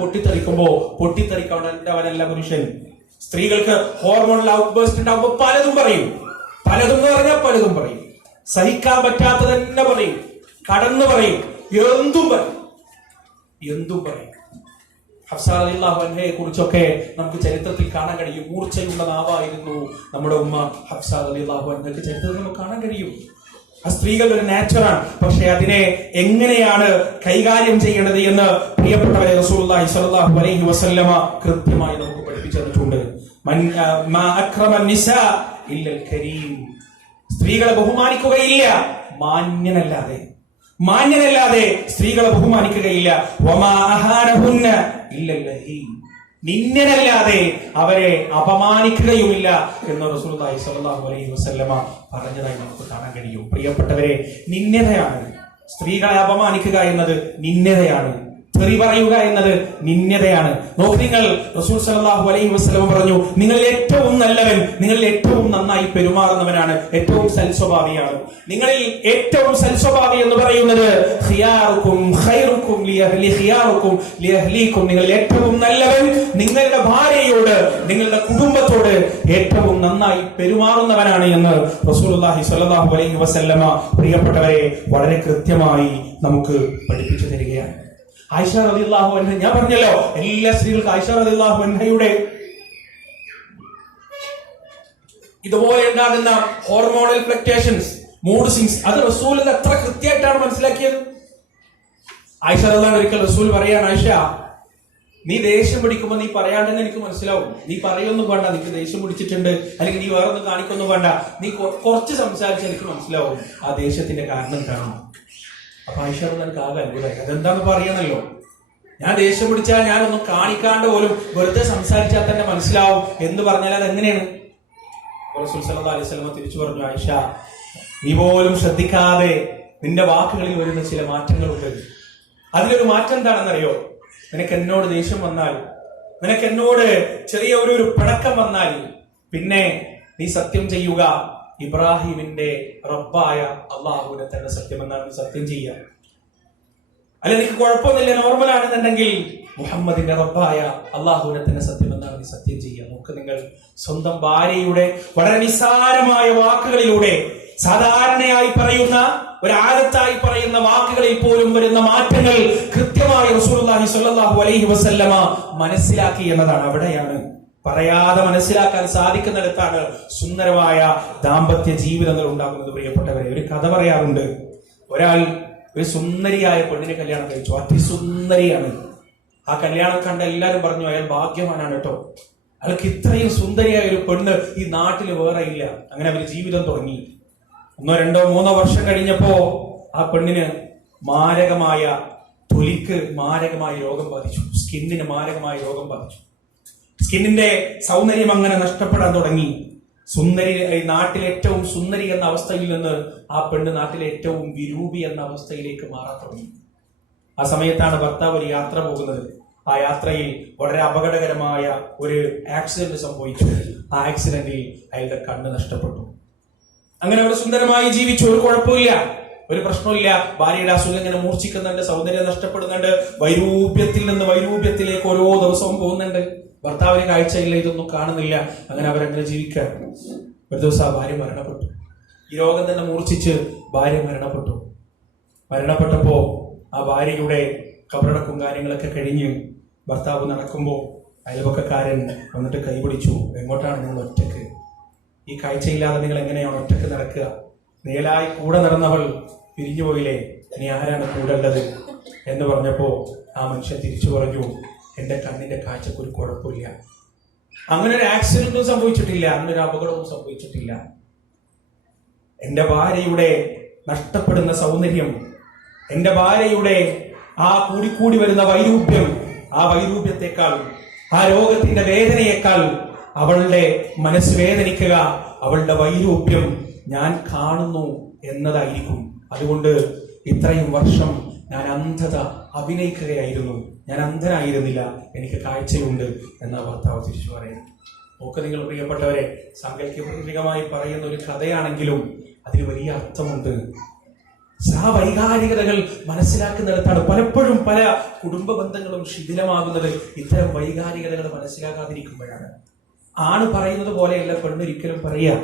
പൊട്ടിത്തെറിക്കാവനല്ല പുരുഷൻ. സ്ത്രീകൾക്ക് ഹോർമോണൽ ഔട്ട് ബേസ്റ്റ് ഉണ്ടാവുമ്പോൾ പലതും പറയും. പലതും എന്ന് പറഞ്ഞാൽ പലതും പറയും. സഹിക്കാൻ പറ്റാത്തത് തന്നെ പറയും, കടന്നു പറയും, എന്തും പറയും. ഹഫ്സ റളിയല്ലാഹു അൻഹയെ കുറിച്ചൊക്കെ നമുക്ക് ചരിത്രത്തിൽ കാണാൻ കഴിയും. മൂർച്ചയുള്ള നാവായിരുന്നു നമ്മുടെ ഉമ്മ ഹഫ്സ റളിയല്ലാഹു അൻഹയ്ക്ക് ചരിത്രത്തിൽ നമുക്ക് കാണാൻ കഴിയും. ആ സ്ത്രീകളുടെ ഒരു നാച്ചറാണ്. പക്ഷെ അതിനെ എങ്ങനെയാണ് കൈകാര്യം ചെയ്യേണ്ടത് എന്ന് പ്രിയപ്പെട്ടവരെ റസൂലുള്ളാഹി സ്വല്ലല്ലാഹു അലൈഹി വസല്ലമ കൃത്യമായി നമുക്ക് പഠിപ്പിച്ചു തന്നിട്ടുണ്ട്. മാ അക്രമൻ നിസാ ഇല്ലൽ കരീം. സ്ത്രീകളെ ബഹുമാനിക്കുകയില്ല മാന്യനല്ലാതെ സ്ത്രീകളെ ബഹുമാനിക്കുകയില്ല. വമാ അഹാനഹുന്ന ഇല്ലൽ ലഹീം. നിന്ദനല്ലാതെ അവരെ അപമാനിക്കുകയുമില്ല എന്ന് റസൂലുള്ളാഹി സ്വല്ലല്ലാഹു അലൈഹി വസല്ലമ പറഞ്ഞതായി നമുക്ക് കാണാൻ കഴിയും. പ്രിയപ്പെട്ടവരെ, നിന്ദയാണ്. സ്ത്രീകളെ അപമാനിക്കുക എന്നത് നിന്ദയാണ്. തെറി പറയുക എന്നത് നിന്ദയാണ്. നോക്ക്, നിങ്ങൾ റസൂൽ സല്ലല്ലാഹു അലൈഹി വസല്ലം പറഞ്ഞു, നിങ്ങളിൽ ഏറ്റവും നല്ലവൻ, നിങ്ങളിൽ ഏറ്റവും നന്നായി പെരുമാറുന്നവനാണ്, ഏറ്റവും സൽസ്വഭാവിയാണ്. നിങ്ങളിൽ ഏറ്റവും സൽസ്വഭാവി എന്ന് പറയുന്നത് ഖിയാറുക്കും ഖൈറുക്കും ഖിയാറുക്കും ലിഅഹ്ലിക്കും. നിങ്ങളിൽ ഏറ്റവും നല്ലവൻ നിങ്ങളുടെ ഭാര്യയോട്, നിങ്ങളുടെ കുടുംബത്തോട് ഏറ്റവും നന്നായി പെരുമാറുന്നവനാണ് എന്ന് റസൂലുള്ളാഹി സ്വല്ലല്ലാഹു അലൈഹി വസല്ലമ പ്രിയപ്പെട്ടവരെ വളരെ കൃത്യമായി നമുക്ക് പഠിപ്പിച്ചു തരികയാണ്. ആയിഷ റളിയല്ലാഹു അൻഹ, ഞാൻ പറഞ്ഞല്ലോ എല്ലാ സ്ത്രീകൾക്കും ആയിഷ റളിയല്ലാഹു അൻഹയുടെ ഇതുപോലെ ഉണ്ടാകുന്ന ഹോർമോണൽ ഫ്ലക്ച്വേഷൻസ്, മൂഡ് സ്വിങ്സ്, അത് റസൂൽ എത്ര കൃത്യമായിട്ടാണ് മനസ്സിലാക്കിയത്. ആയിഷ റളിയല്ലാഹു ഒരിക്കൽ റസൂൽ പറയാണ്, ആയിഷ, നീ ദേഷ്യം പിടിക്കുമ്പോൾ നീ പറയാണ്ടെന്ന് എനിക്ക് മനസ്സിലാവും. നീ പറയൊന്നും വേണ്ട, നിനക്ക് ദേഷ്യം പിടിച്ചിട്ടുണ്ട്, അല്ലെങ്കിൽ നീ വേറെ ഒന്നും കാണിക്കൊന്നും വേണ്ട, നീ കുറച്ച് സംസാരിച്ച് എനിക്ക് മനസ്സിലാവും ആ ദേഷ്യത്തിന്റെ കാരണം എന്താണ്. അപ്പൊ ആയിഷ റളിയല്ലാഹു ആകെ അത്ഭുതമായി. അതെന്താന്ന് പറയണല്ലോ, ഞാൻ ദേഷ്യം പിടിച്ചാൽ ഞാനൊന്നും കാണിക്കാണ്ട് പോലും വെറുതെ സംസാരിച്ചാൽ തന്നെ മനസ്സിലാവും എന്ന് പറഞ്ഞാൽ അതെങ്ങനെയാണ്? റസൂൽ സല്ലല്ലാഹു അലൈഹി വസല്ലം തിരിച്ചു പറഞ്ഞു, ആയിഷ, നീ പോലും ശ്രദ്ധിക്കാതെ നിന്റെ വാക്കുകളിൽ വരുന്ന ചില മാറ്റങ്ങളുണ്ട്. അതിലൊരു മാറ്റം എന്താണെന്നറിയോ? നിനക്ക് എന്നോട് ദേഷ്യം വന്നാൽ, നിനക്ക് എന്നോട് ചെറിയ ഒരു പിണക്കം വന്നാൽ, പിന്നെ നീ സത്യം ചെയ്യുക ഇബ്രാഹിമിന്റെ റബ്ബായ അള്ളാഹുവിനെ തന്നെ സത്യമെന്നാണ് സത്യം ചെയ്യുക. അല്ല, നിനക്ക് കുഴപ്പമൊന്നുമില്ല, നോർമലാണെന്നുണ്ടെങ്കിൽ മുഹമ്മദിന്റെ റബ്ബായ അള്ളാഹുവിനെ തന്നെ സത്യമെന്നാണ് നീ സത്യം ചെയ്യുക. നമുക്ക് നിങ്ങൾ സ്വന്തം ഭാര്യയുടെ വളരെ നിസ്സാരമായ വാക്കുകളിലൂടെ, സാധാരണയായി പറയുന്ന ഒരു ആദത്തായി പറയുന്ന വാക്കുകളിൽ പോലും വരുന്ന മാറ്റങ്ങൾ കൃത്യമായി റസൂലുള്ളാഹി സ്വല്ലല്ലാഹു അലൈഹി വസല്ലമ മനസ്സിലാക്കി എന്നതാണ്. അവിടെയാണ് പറയാതെ മനസ്സിലാക്കാൻ സാധിക്കുന്നിടത്താണ് സുന്ദരമായ ദാമ്പത്യ ജീവിതങ്ങൾ ഉണ്ടാകുന്നത്. പ്രിയപ്പെട്ടവരെ, ഒരു കഥ പറയാറുണ്ട്. ഒരാൾ ഒരു സുന്ദരിയായ പെണ്ണിനെ കല്യാണം കഴിച്ചു. അതിസുന്ദരിയാണ്. ആ കല്യാണം കണ്ട എല്ലാവരും പറഞ്ഞു, അയാൾ ഭാഗ്യവാനാണ് കേട്ടോ, അയാൾക്ക് ഇത്രയും സുന്ദരിയായ ഒരു പെണ്ണ് ഈ നാട്ടിൽ വേറെ ഇല്ല. അങ്ങനെ അവർ ജീവിതം തുടങ്ങി. 1, 2, 3 വർഷം കഴിഞ്ഞപ്പോ ആ പെണ്ണിന് തൊലിക്ക് മാരകമായ രോഗം ബാധിച്ചു. സ്കിന്നിന് മാരകമായ രോഗം ബാധിച്ചു. സ്കിന്നിന്റെ സൗന്ദര്യം അങ്ങനെ നഷ്ടപ്പെടാൻ തുടങ്ങി. നാട്ടിലെ ഏറ്റവും സുന്ദരി എന്ന അവസ്ഥയിൽ നിന്ന് ആ പെണ്ണ് നാട്ടിലെ ഏറ്റവും വിരൂപി എന്ന അവസ്ഥയിലേക്ക് മാറാൻ തുടങ്ങി. ആ സമയത്താണ് ഭർത്താവ് ഒരു യാത്ര പോകുന്നത്. ആ യാത്രയിൽ വളരെ അപകടകരമായ ഒരു ആക്സിഡന്റ് സംഭവിച്ചു. ആ ആക്സിഡന്റിൽ അയാളുടെ കണ്ണ് നഷ്ടപ്പെട്ടു. അങ്ങനെ അവർ സുന്ദരമായി ജീവിച്ചു. ഒരു കുഴപ്പമില്ല, ഒരു പ്രശ്നമില്ല. ഭാര്യയുടെ അസുഖം ഇങ്ങനെ മൂർച്ഛിക്കുന്നുണ്ട്, സൗന്ദര്യം നഷ്ടപ്പെടുന്നുണ്ട്, വൈരൂപ്യത്തിൽ നിന്ന് വൈരൂപ്യത്തിലേക്ക് ഓരോ ദിവസവും പോകുന്നുണ്ട്. ഭർത്താവിന് കാഴ്ചയില്ല, ഇതൊന്നും കാണുന്നില്ല. അങ്ങനെ അവരങ്ങനെ ജീവിക്കുക. ഒരു ദിവസം ആ ഭാര്യ മരണപ്പെട്ടു. ഈ രോഗം തന്നെ മൂർച്ഛിച്ച് ഭാര്യ മരണപ്പെട്ടപ്പോ ആ ഭാര്യയുടെ കബറടക്കും കാര്യങ്ങളൊക്കെ കഴിഞ്ഞ് ഭർത്താവ് നടക്കുമ്പോൾ അയൽപക്കക്കാരൻ വന്നിട്ട് കൈപിടിച്ചു. എങ്ങോട്ടാണ് നിങ്ങൾ ഒറ്റക്ക്? ഈ കാഴ്ചയില്ലാതെ നിങ്ങൾ എങ്ങനെയാണ് ഒറ്റക്ക് നടക്കുക? നേലായി കൂടെ നടന്നവൾ പിരിഞ്ഞു പോയില്ലേ, ഇനി ആരാണ് കൂടെ ഉള്ളത് എന്ന് പറഞ്ഞപ്പോ ആ മനുഷ്യൻ തിരിച്ചു പറഞ്ഞു, എന്റെ കണ്ണിന്റെ കാഴ്ചക്ക് ഒരു കുഴപ്പമില്ല, അങ്ങനെ ഒരു ആക്സിഡന്റും സംഭവിച്ചിട്ടില്ല, അങ്ങനെ ഒരു അപകടവും സംഭവിച്ചിട്ടില്ല. എന്റെ ഭാര്യയുടെ നഷ്ടപ്പെടുന്ന സൗന്ദര്യം, എന്റെ ഭാര്യയുടെ ആ കൂടിക്കൂടി വരുന്ന വൈരൂപ്യം, ആ വൈരൂപ്യത്തെക്കാൾ, ആ രോഗത്തിന്റെ വേദനയേക്കാൾ അവളുടെ മനസ്സ് വേദനിക്കുക അവളുടെ വൈരൂപ്യം ഞാൻ കാണുന്നു എന്നതായിരിക്കും. അതുകൊണ്ട് ഇത്രയും വർഷം ഞാൻ അന്ധത അഭിനയിക്കുകയായിരുന്നു, ഞാൻ അന്ധനായിരുന്നില്ല, എനിക്ക് കാഴ്ചയുണ്ട് എന്ന ഭർത്താവ് തിരിച്ചു പറയുന്നു. ഒക്കെ നിങ്ങൾ പ്രിയപ്പെട്ടവരെ, സാങ്കല്പികമായി പറയുന്ന ഒരു കഥയാണെങ്കിലും അതിന് വലിയ അർത്ഥമുണ്ട്. ആ വൈകാരികതകൾ മനസ്സിലാക്കുന്നിടത്താണ് പലപ്പോഴും പല കുടുംബ ബന്ധങ്ങളും ശിഥിലമാകുന്നത്. ഇത്തരം വൈകാരികതകൾ മനസ്സിലാക്കാതിരിക്കുമ്പോഴാണ്. ആണ് പറയുന്നത് പോലെയല്ല പെണ്ണൊരിക്കലും പറയുക.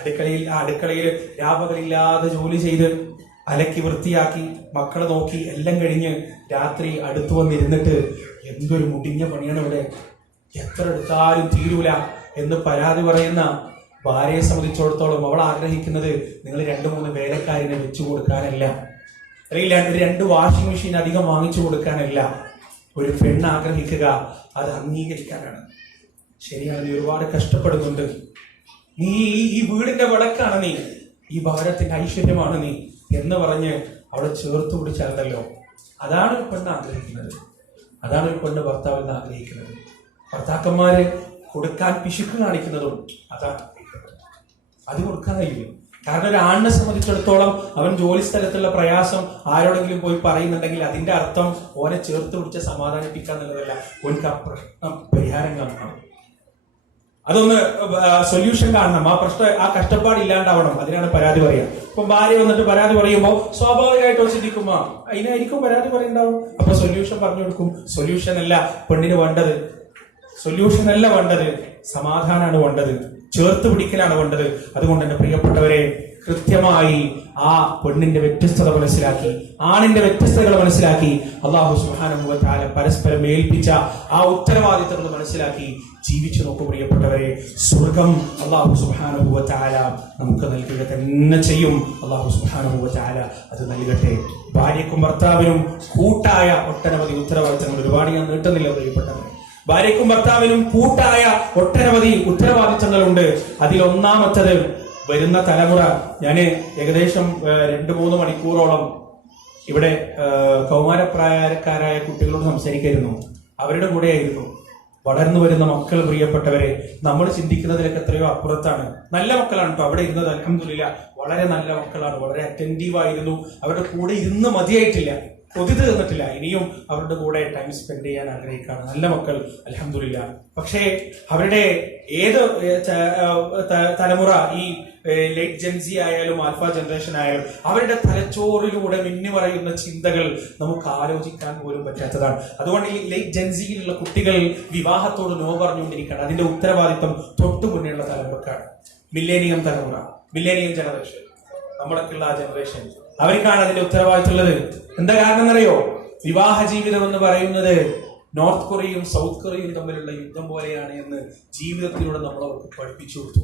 അടുക്കളയിൽ രാപകലില്ലാതെ ജോലി ചെയ്ത് അലക്കി വൃത്തിയാക്കി മക്കളെ നോക്കി എല്ലാം കഴിഞ്ഞ് രാത്രി അടുത്തു വന്നിരുന്നിട്ട് എന്തൊരു മുടിഞ്ഞ പണിയാണ് ഇവിടെ, എത്ര എടുത്താലും തീരൂല എന്ന് പരാതി പറയുന്ന ഭാര്യയെ സംബന്ധിച്ചിടത്തോളം അവൾ ആഗ്രഹിക്കുന്നത് നിങ്ങൾ 2-3 വേലക്കാരിനെ വെച്ചു കൊടുക്കാനല്ല, അല്ലെങ്കിൽ 2 വാഷിംഗ് മെഷീൻ അധികം വാങ്ങിച്ചു കൊടുക്കാനല്ല. ഒരു പെണ്ണ് ആഗ്രഹിക്കുക അത് അംഗീകരിക്കാനാണ്. ശരിയാണ്, നീ ഒരുപാട് കഷ്ടപ്പെടുന്നുണ്ട്, നീ ഈ വീടിന്റെ വിളക്കാണ് നീ, ഈ ഭവനത്തിന്റെ ഐശ്വര്യമാണ് നീ എന്ന് പറഞ്ഞ് അവളെ ചേർത്ത് പിടിച്ചാലല്ലോ. അതാണ് ഒരു പെണ്ണ് ആഗ്രഹിക്കുന്നത്, അതാണ് ഒരു പെണ്ണ് ഭർത്താവിൽ നിന്ന് ആഗ്രഹിക്കുന്നത്. ഭർത്താക്കന്മാര് കൊടുക്കാൻ പിശുക്ക് കാണിക്കുന്നതും അതാണ്. അത് കൊടുക്കാൻ കഴിയും. കാരണം ഒരു ആണിനെ സംബന്ധിച്ചിടത്തോളം അവൻ ജോലി സ്ഥലത്തുള്ള പ്രയാസം ആരോടെങ്കിലും പോയി പറയുന്നുണ്ടെങ്കിൽ അതിന്റെ അർത്ഥം ഓനെ ചേർത്ത് പിടിച്ച് സമാധാനിപ്പിക്കുക എന്നുള്ളതല്ല, ഓനക്ക് ആ പ്രശ്നം പരിഹാരം കാണണം, അതൊന്ന് സൊല്യൂഷൻ കാണണം, ആ പ്രശ്നം ആ കഷ്ടപ്പാട് ഇല്ലാണ്ടാവണം. അതിനാണ് പരാതി പറയുക. ഇപ്പൊ ഭാര്യ വന്നിട്ട് പരാതി പറയുമ്പോൾ സ്വാഭാവികമായിട്ട് ചിന്തിക്കുമ്പോ അതിനായിരിക്കും പരാതി പറയുണ്ടാവും. അപ്പൊ സൊല്യൂഷൻ പറഞ്ഞു കൊടുക്കും. സൊല്യൂഷൻ അല്ല പെണ്ണിന് വേണ്ടത്, സൊല്യൂഷൻ അല്ല വേണ്ടത്, സമാധാനമാണ് വേണ്ടത്, ചേർത്ത് പിടിക്കലാണ് വേണ്ടത്. അതുകൊണ്ട് തന്നെ പ്രിയപ്പെട്ടവരെ, കൃത്യമായി ആ പെണ്ണിന്റെ വ്യത്യസ്തത മനസ്സിലാക്കി, ആണിന്റെ വ്യത്യസ്തതകൾ മനസ്സിലാക്കി, അല്ലാഹു സുബ്ഹാനഹു വ തആല പരസ്പരം ഏൽപ്പിച്ച ആ ഉത്തരവാദിത്തങ്ങൾ മനസ്സിലാക്കി ജീവിച്ചു നോക്കൂ പ്രിയപ്പെട്ടവരെ. സ്വർഗം അല്ലാഹു സുബ്ഹാനഹു വ തആല നമുക്ക് നൽകുക തന്നെ ചെയ്യും. അല്ലാഹു സുബ്ഹാനഹു വ തആല അത് നൽകട്ടെ. ഭാര്യയ്ക്കും ഭർത്താവിനും കൂട്ടായ ഒട്ടനവധി ഉത്തരവാദിത്തങ്ങൾ, ഒരുപാട് ഞാൻ നീട്ടുന്നില്ല പ്രിയപ്പെട്ടവരെ, ഭാര്യയ്ക്കും ഭർത്താവിനും കൂട്ടായ ഒട്ടനവധി ഉത്തരവാദിത്തങ്ങളുണ്ട്. അതിലൊന്നാമത്തത് വരുന്ന തലമുറ. ഞാന് ഏകദേശം 2-3 മണിക്കൂറോളം ഇവിടെ കൗമാരപ്രായക്കാരായ കുട്ടികളോട് സംസാരിക്കായിരുന്നു. അവരുടെ കൂടെയായിരുന്നു. വളർന്നു വരുന്ന മക്കൾ പ്രിയപ്പെട്ടവരെ, നമ്മൾ ചിന്തിക്കുന്നതിലൊക്കെ എത്രയോ അപ്പുറത്താണ്. നല്ല മക്കളാണ് കേട്ടോ അവിടെ ഇരുന്നത്, അൽഹംദുലില്ലാഹ് വളരെ നല്ല മക്കളാണ്, വളരെ അറ്റൻറ്റീവ് ആയിരുന്നു. അവരുടെ കൂടെ ഇരുന്ന് മതിയായിട്ടില്ല, കൊതി തീർന്നിട്ടില്ല. ഇനിയും അവരുടെ കൂടെ ടൈം സ്പെൻഡ് ചെയ്യാൻ ആഗ്രഹിക്കുകയാണ്. നല്ല മക്കൾ അൽഹംദുലില്ലാഹ്. പക്ഷേ അവരുടെ ഏത് തലമുറ, ഈ ലേറ്റ് ജെൻസി ആയാലും ആൽഫ ജനറേഷൻ ആയാലും, അവരുടെ തലച്ചോറിലൂടെ മിന്നി പറയുന്ന ചിന്തകൾ നമുക്ക് ആലോചിക്കാൻ പോലും പറ്റാത്തതാണ്. അതുകൊണ്ട് ഈ ലേറ്റ് ജെൻസിയിലുള്ള കുട്ടികൾ വിവാഹത്തോട് നോ പറഞ്ഞുകൊണ്ടിരിക്കുകയാണ്. അതിന്റെ ഉത്തരവാദിത്വം തൊട്ടു മുന്നേയുള്ള തലമുറക്കാണ്. മില്ലേനിയം തലമുറ, മില്ലേനിയം ജനറേഷൻ, നമ്മളൊക്കെയുള്ള ആ ജനറേഷൻ, അവർക്കാണ് അതിന്റെ ഉത്തരവാദിത്വം ഉള്ളത്. എന്താ കാരണം എന്നറിയോ? വിവാഹ ജീവിതം എന്ന് പറയുന്നത് നോർത്ത് കൊറിയയും സൗത്ത് കൊറിയയും തമ്മിലുള്ള യുദ്ധം പോലെയാണ് എന്ന് ജീവിതത്തിലൂടെ നമ്മൾ അവർക്ക് പഠിപ്പിച്ചു കൊടുത്തു.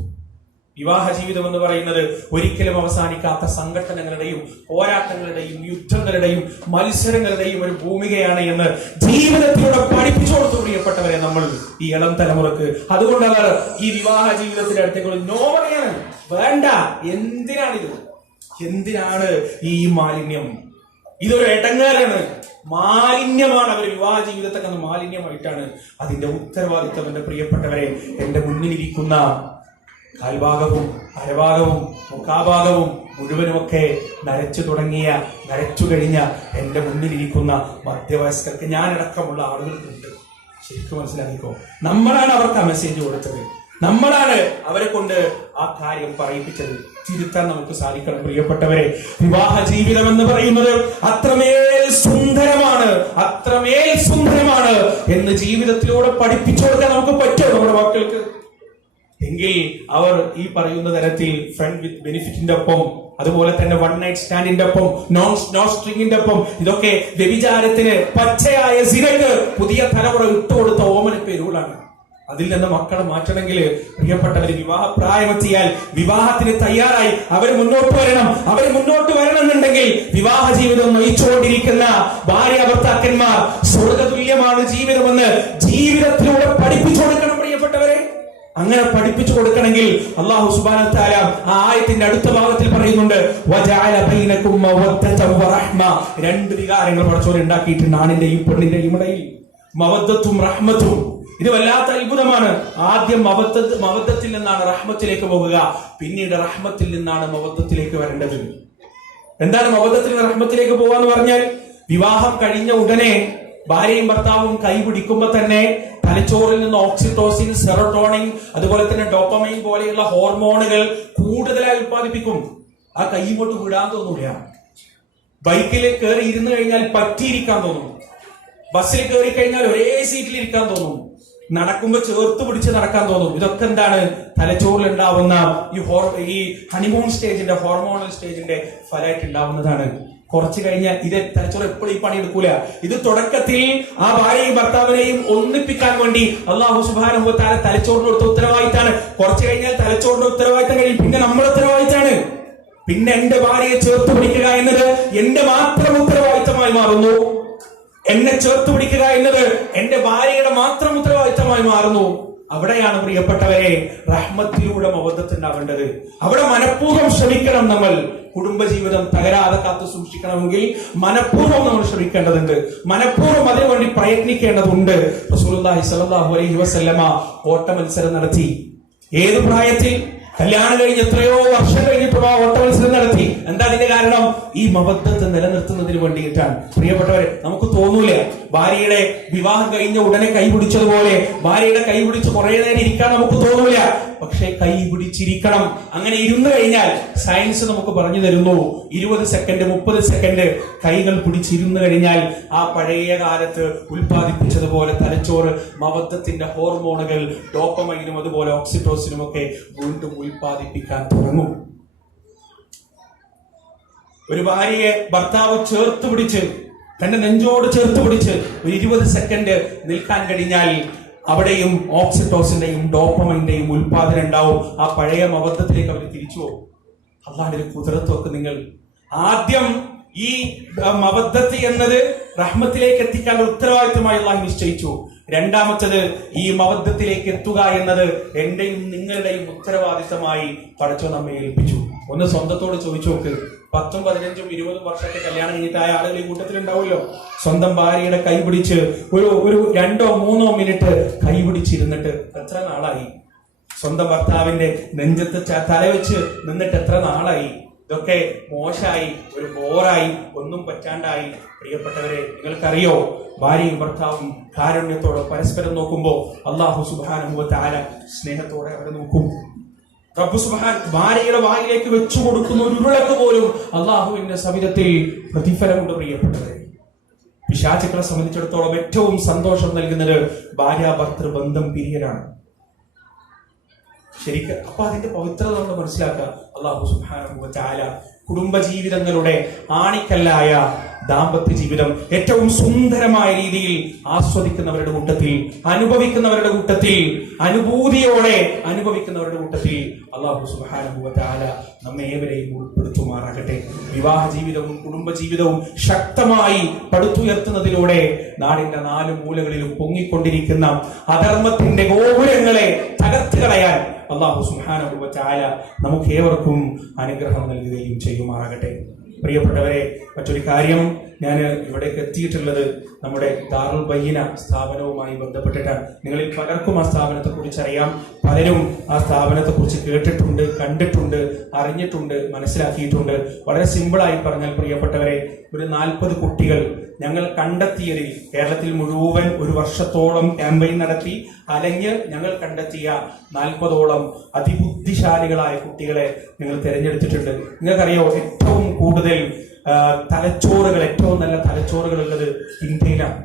വിവാഹ ജീവിതം എന്ന് പറയുന്നത് ഒരിക്കലും അവസാനിക്കാത്ത സംഘടനകളുടെയും പോരാട്ടങ്ങളുടെയും യുദ്ധങ്ങളുടെയും മത്സരങ്ങളുടെയും ഒരു ഭൂമികയാണ് എന്ന് ജീവിതത്തിലൂടെ പഠിപ്പിച്ചു കൊടുത്തു പ്രിയപ്പെട്ടവരെ നമ്മൾ ഈ ഇളം തലമുറക്ക്. അതുകൊണ്ട് അവർ ഈ വിവാഹ ജീവിതത്തിന്റെ അടുത്തേക്ക് നോ പറയാണ്, വേണ്ട, എന്തിനാണിത്, എന്തിനാണ് ഈ മാലിന്യം, ഇതൊരു എടങ്ങേറാണ്, മാലിന്യമാണ്. അവർ വിവാഹ ജീവിതത്തെ മാലിന്യമായിട്ടാണ്. അതിന്റെ ഉത്തരവാദിത്വം എന്റെ പ്രിയപ്പെട്ടവരെ, എന്റെ മുന്നിലിരിക്കുന്ന കാൽഭാഗവും അരഭാഗവും മുക്കാഭാഗവും മുഴുവനുമൊക്കെ നരച്ചു കഴിഞ്ഞ എന്റെ മുന്നിലിരിക്കുന്ന മധ്യവയസ്കർക്ക്, ഞാനടക്കമുള്ള ആളുകൾക്കുണ്ട്. ശരിക്കും മനസ്സിലാക്കിക്കോ, നമ്മളാണ് അവർക്ക് ആ മെസ്സേജ് കൊടുത്തത്, നമ്മളാണ് അവരെ കൊണ്ട് ആ കാര്യം പറയിപ്പിച്ചത്. തിരുത്താൻ നമുക്ക് സാധിക്കണം പ്രിയപ്പെട്ടവരെ. വിവാഹ ജീവിതം എന്ന് പറയുന്നത് അത്രമേൽ സുന്ദരമാണ്, അത്രമേൽ സുന്ദരമാണ് എന്ന് ജീവിതത്തിലൂടെ പഠിപ്പിച്ചു കൊടുക്കാൻ നമുക്ക് പറ്റുമോ നമ്മുടെ മക്കൾക്ക്? എങ്കിൽ അവർ ഈ പറയുന്ന തരത്തിൽ ഫ്രണ്ട് വിത്ത് ബെനിഫിറ്റിന്റെ ഒപ്പം, അതുപോലെ തന്നെ വൺ നൈറ്റ് സ്റ്റാൻഡിന്റെ ഒപ്പം, നോ സ്ട്രിങ്ങിന്റെ ഒപ്പം, ഇതൊക്കെ വ്യഭിചാരത്തിന്, പച്ചയായ സിനക്ക് പുതിയ തലമുറ ഇട്ടുകൊടുത്ത ഓമന പേരുകളാണ്. അതിൽ നിന്ന് മക്കളെ മാറ്റണമെങ്കിൽ പ്രിയപ്പെട്ടവർ, വിവാഹ പ്രായമെത്തിയാൽ വിവാഹത്തിന് തയ്യാറായി അവർ മുന്നോട്ട് വരണം. അവർ മുന്നോട്ട് വരണമെന്നുണ്ടെങ്കിൽ വിവാഹ ജീവിതം നയിച്ചുകൊണ്ടിരിക്കുന്ന ഭാര്യ ഭർത്താക്കന്മാർ സ്വർഗതുല്യമാണ് ജീവിതമെന്ന് ജീവിതത്തിലൂടെ പഠിപ്പിച്ചു കൊടുക്കണം പ്രിയപ്പെട്ടവരെ. അങ്ങനെ പഠിപ്പിച്ചു കൊടുക്കണമെങ്കിൽ അല്ലാഹു സുബ്ഹാനഹു വ തആല ആ ആയത്തിന്റെ അടുത്ത ഭാഗത്തിൽ പറയുന്നുണ്ട്, വജഅല ബൈനകും മവദ്ദതൻ വറഹ്മ. 2 വികാരങ്ങൾ പടച്ചോൻ ഉണ്ടാക്കിയിട്ടുണ്ട് ആണിന്റെയും പെണ്ണിന്റെയും ഇടയിൽ, മവദ്ദത്തും റഹ്മത്തും. ഇത് വല്ലാത്ത അത്ഭുതമാണ്. ആദ്യം മവദ്ദത്തിൽ നിന്നാണ് റഹ്മത്തിലേക്ക് പോകുക, പിന്നീട് റഹ്മത്തിൽ നിന്നാണ് മവദ്ദത്തിലേക്ക് വരേണ്ടത്. എന്താണ് മവദ്ദത്തിൽ നിന്ന് റഹ്മത്തിലേക്ക് പോവാന്ന് പറഞ്ഞാൽ, വിവാഹം കഴിഞ്ഞ ഉടനെ ഭാര്യയും ഭർത്താവും കൈ പിടിക്കുമ്പോ തന്നെ തലച്ചോറിൽ നിന്ന് ഓക്സിറ്റോസിൻ, സെറോട്ടോണിൻ, അതുപോലെ തന്നെ ഡോപ്പമൈൻ പോലെയുള്ള ഹോർമോണുകൾ കൂടുതലായി ഉത്പാദിപ്പിക്കും. ആ കൈ കൊണ്ട് വിടാൻ തോന്നൂല. ബൈക്കിൽ കയറി ഇരുന്ന് കഴിഞ്ഞാൽ പറ്റിയിരിക്കാൻ തോന്നും. ബസ്സിൽ കയറി കഴിഞ്ഞാൽ ഒരേ സീറ്റിൽ ഇരിക്കാൻ തോന്നും. നടക്കുമ്പോൾ ചേർത്ത് പിടിച്ച് നടക്കാൻ തോന്നും. ഇതൊക്കെ എന്താണ്? തലച്ചോറിൽ ഉണ്ടാവുന്ന ഈ ഹണിമൂൺ സ്റ്റേജിന്റെ, ഹോർമോണൽ സ്റ്റേജിന്റെ ഫലമായിട്ട് ഉണ്ടാവുന്നതാണ്. കുറച്ച് കഴിഞ്ഞാൽ ഇത് തലച്ചോറ് എപ്പോഴും ഈ പണി എടുക്കൂല. ഇത് തുടക്കത്തിൽ ആ ഭാര്യയും ഭർത്താവിനെയും ഒന്നിപ്പിക്കാൻ വേണ്ടി അല്ലാഹു സുബ്ഹാനഹു വ തആല തലച്ചോറിന്റെ അടുത്ത ഉത്തരവാദിത്തമാണ്. കുറച്ച് കഴിഞ്ഞാൽ തലച്ചോറിന്റെ ഉത്തരവാദിത്തം കഴിയും, പിന്നെ നമ്മുടെ ഉത്തരവാദിത്തമാണ്. പിന്നെ എന്റെ ഭാര്യയെ ചേർത്ത് പിടിക്കുക എന്നത് എന്റെ മാത്രം ഉത്തരവാദിത്തമായി മാറുന്നു. എന്നെ ചേർത്ത് പിടിക്കുക എന്നത് എന്റെ ഭാര്യയുടെ മാത്രം ഉത്തരവാദിത്തമായി മാറുന്നു. അവിടെയാണ് പ്രിയപ്പെട്ടവരെ റഹ്മത്തിലൂടെ മവദ്ദത്തുണ്ടാവേണ്ടത്. അവിടെ മനഃപൂർവ്വം ശ്രമിക്കണം. നമ്മൾ കുടുംബജീവിതം തകരാതെ കാത്തു സൂക്ഷിക്കണമെങ്കിൽ മനഃപൂർവ്വം നമ്മൾ ശ്രമിക്കേണ്ടതുണ്ട്, മനഃപൂർവ്വം അതിനുവേണ്ടി പ്രയത്നിക്കേണ്ടതുണ്ട്. റസൂലുള്ളാഹി സ്വല്ലല്ലാഹു അലൈഹി വസല്ലമ ഓട്ട മത്സരം നടത്തി. ഏത് പ്രായത്തിൽ? കല്യാണം കഴിഞ്ഞ് എത്രയോ വർഷം കഴിഞ്ഞിട്ടും ആ ഓട്ട മത്സരം നടത്തി. എന്താ അതിന്റെ കാരണം? ഈ മവദ്ദത്ത് നിലനിർത്തുന്നതിന് വേണ്ടിയിട്ടാണ്. പ്രിയപ്പെട്ടവരെ, നമുക്ക് തോന്നൂല ഭാര്യയുടെ വിവാഹം കഴിഞ്ഞ ഉടനെ കൈ പിടിച്ചതുപോലെ ഭാര്യയുടെ കൈ പിടിച്ച് കുറെ നേരം ഇരിക്കാൻ നമുക്ക് തോന്നൂല. പക്ഷെ കൈ പിടിച്ചിരിക്കണം. അങ്ങനെ ഇരുന്നു കഴിഞ്ഞാൽ സയൻസ് നമുക്ക് പറഞ്ഞു തരുന്നു, 20 സെക്കൻഡ് 30 സെക്കൻഡ് കൈകൾ പിടിച്ചിരുന്നു കഴിഞ്ഞാൽ ആ പഴയ കാലത്ത് ഉൽപ്പാദിപ്പിച്ചതുപോലെ തലച്ചോറ് മവദ്ദത്തിന്റെ ഹോർമോണുകൾ ഡോപ്പമൈനും അതുപോലെ ഓക്സിറ്റോസിനും ഒക്കെ വീണ്ടും ഉൽപ്പാദിപ്പിക്കാൻ തുടങ്ങും. ഒരു ഭാര്യയെ ഭർത്താവ് ചേർത്ത് പിടിച്ച്, തന്റെ നെഞ്ചോട് ചേർത്ത് പിടിച്ച് ഒരു 20 സെക്കൻഡ് നിൽക്കാൻ കഴിഞ്ഞാൽ അവിടെയും ഓക്സിറ്റോസിന്റെയും ഡോപ്പമൈന്റെയും ഉൽപാദനം ഉണ്ടാവും. ആ പഴയ മവദ്ദത്തിലേക്ക് അവർ തിരിച്ചു പോകും. അല്ലാഹുവിന്റെ ഖുദ്റത്തൊക്കെ നിങ്ങൾ ആദ്യം ഈ മവദ്ദത്ത് എന്നത് റഹ്മത്തിലേക്ക് എത്തിക്കാൻ ഉത്തരവാദിത്തമായി അല്ലാഹു നിശ്ചയിച്ചു. രണ്ടാമത്തത് ഈ മവദ്ദത്തിലേക്ക് എത്തുക എന്നത് എന്റെയും നിങ്ങളുടെയും ഉത്തരവാദിത്തമായി പടച്ചോൻ നമ്മെ ഏൽപ്പിച്ചു. ഒന്ന് സ്വന്തത്തോട് ചോദിച്ചു നോക്ക്. 10, 15, 20 വർഷത്തെ കല്യാണം കഴിഞ്ഞിട്ടായ ആളുകൾ ഈ കൂട്ടത്തിലുണ്ടാവുമല്ലോ. സ്വന്തം ഭാര്യയുടെ കൈ പിടിച്ച് ഒരു 2 or 3 മിനിറ്റ് കൈ പിടിച്ചിരുന്നിട്ട് എത്ര നാളായി? സ്വന്തം ഭർത്താവിന്റെ നെഞ്ചത്ത് തലവെച്ച് നിന്നിട്ട് എത്ര നാളായി? ഇതൊക്കെ മോശമായി, ഒരു ബോറായി, ഒന്നും പറ്റാണ്ടായി. പ്രിയപ്പെട്ടവരെ, നിങ്ങൾക്കറിയോ, ഭാര്യയും ഭർത്താവും കാരുണ്യത്തോടെ പരസ്പരം നോക്കുമ്പോൾ അല്ലാഹു സുബ്ഹാനഹു വ തആല സ്നേഹത്തോടെ അവരെ നോക്കും. റബ്ബ് സുബ്ഹാൻ ഭാര്യയുടെ വായിലേക്ക് വെച്ചു കൊടുക്കുന്ന ഒരു ഉരുളക്ക് പോലും അല്ലാഹുവിന്റെ സവിധത്തിൽ പ്രതിഫലമുണ്ട്. പ്രിയപ്പെട്ടവരെ, പിശാചുക്കളെ സംബന്ധിച്ചിടത്തോളം ഏറ്റവും സന്തോഷം നൽകുന്നത് ഭാര്യ ഭർത്തൃ ബന്ധം പിരിയലാണ്. ശരിക്കും അപ്പൊ അതിന്റെ പവിത്രത നമ്മൾ മനസ്സിലാക്കുക. അല്ലാഹു സുബ്ഹാനഹു വ തആല കുടുംബജീവിതങ്ങളുടെ ആണിക്കല്ലായ ദാമ്പത്യ ജീവിതം ഏറ്റവും സുന്ദരമായ രീതിയിൽ ആസ്വദിക്കുന്നവരുടെ കൂട്ടത്തിൽ, അനുഭവിക്കുന്നവരുടെ കൂട്ടത്തിൽ, അനുഭൂതിയോടെ അനുഭവിക്കുന്നവരുടെ കൂട്ടത്തിൽ അല്ലാഹു സുബ്ഹാനഹു വ തആല നമ്മെ ഏവരെയും ഉൾപ്പെടുത്തുമാറാകട്ടെ. വിവാഹ ജീവിതവും കുടുംബജീവിതവും ശക്തമായി പടുത്തുയർത്തുന്നതിലൂടെ നാടിന്റെ 4 മൂലകളിലും പൊങ്ങിക്കൊണ്ടിരിക്കുന്ന അധർമ്മത്തിന്റെ ഗോപുരങ്ങളെ തകർത്ത് കളയാൻ അല്ലാഹു സുബ്ഹാനഹു വ തആല നമുക്ക് ഏവർക്കും അനുഗ്രഹം നൽകുകയും ചെയ്യുമാറാകട്ടെ. പ്രിയപ്പെട്ടവരെ, മറ്റൊരു കാര്യം, ഞാൻ ഇവിടേക്ക് എത്തിയിട്ടുള്ളത് നമ്മുടെ ദാറുൽ ബയ്യിന സ്ഥാപനവുമായി ബന്ധപ്പെട്ടിട്ടാണ്. നിങ്ങളിൽ പലർക്കും ആ സ്ഥാപനത്തെ കുറിച്ച് അറിയാം. പലരും ആ സ്ഥാപനത്തെ കുറിച്ച് കേട്ടിട്ടുണ്ട്, കണ്ടിട്ടുണ്ട്, അറിഞ്ഞിട്ടുണ്ട്, മനസ്സിലാക്കിയിട്ടുണ്ട്. വളരെ സിമ്പിളായി പറഞ്ഞാൽ പ്രിയപ്പെട്ടവരെ, ഒരു 40 കുട്ടികൾ ഞങ്ങൾ കണ്ടെത്തിയതിൽ, കേരളത്തിൽ മുഴുവൻ 1 വർഷത്തോളം ക്യാമ്പയിൻ നടത്തി അലഞ്ഞ് ഞങ്ങൾ കണ്ടെത്തിയ 40ഓളം അതിബുദ്ധിശാലികളായ കുട്ടികളെ ഞങ്ങൾ തിരഞ്ഞെടുത്തിട്ടുണ്ട്. നിങ്ങൾക്കറിയോ, ഏറ്റവും കൂടുതൽ തലച്ചോറുകൾ, ഏറ്റവും നല്ല തലച്ചോറുകൾ ഉള്ളത് ഇന്ത്യയിലാണ്.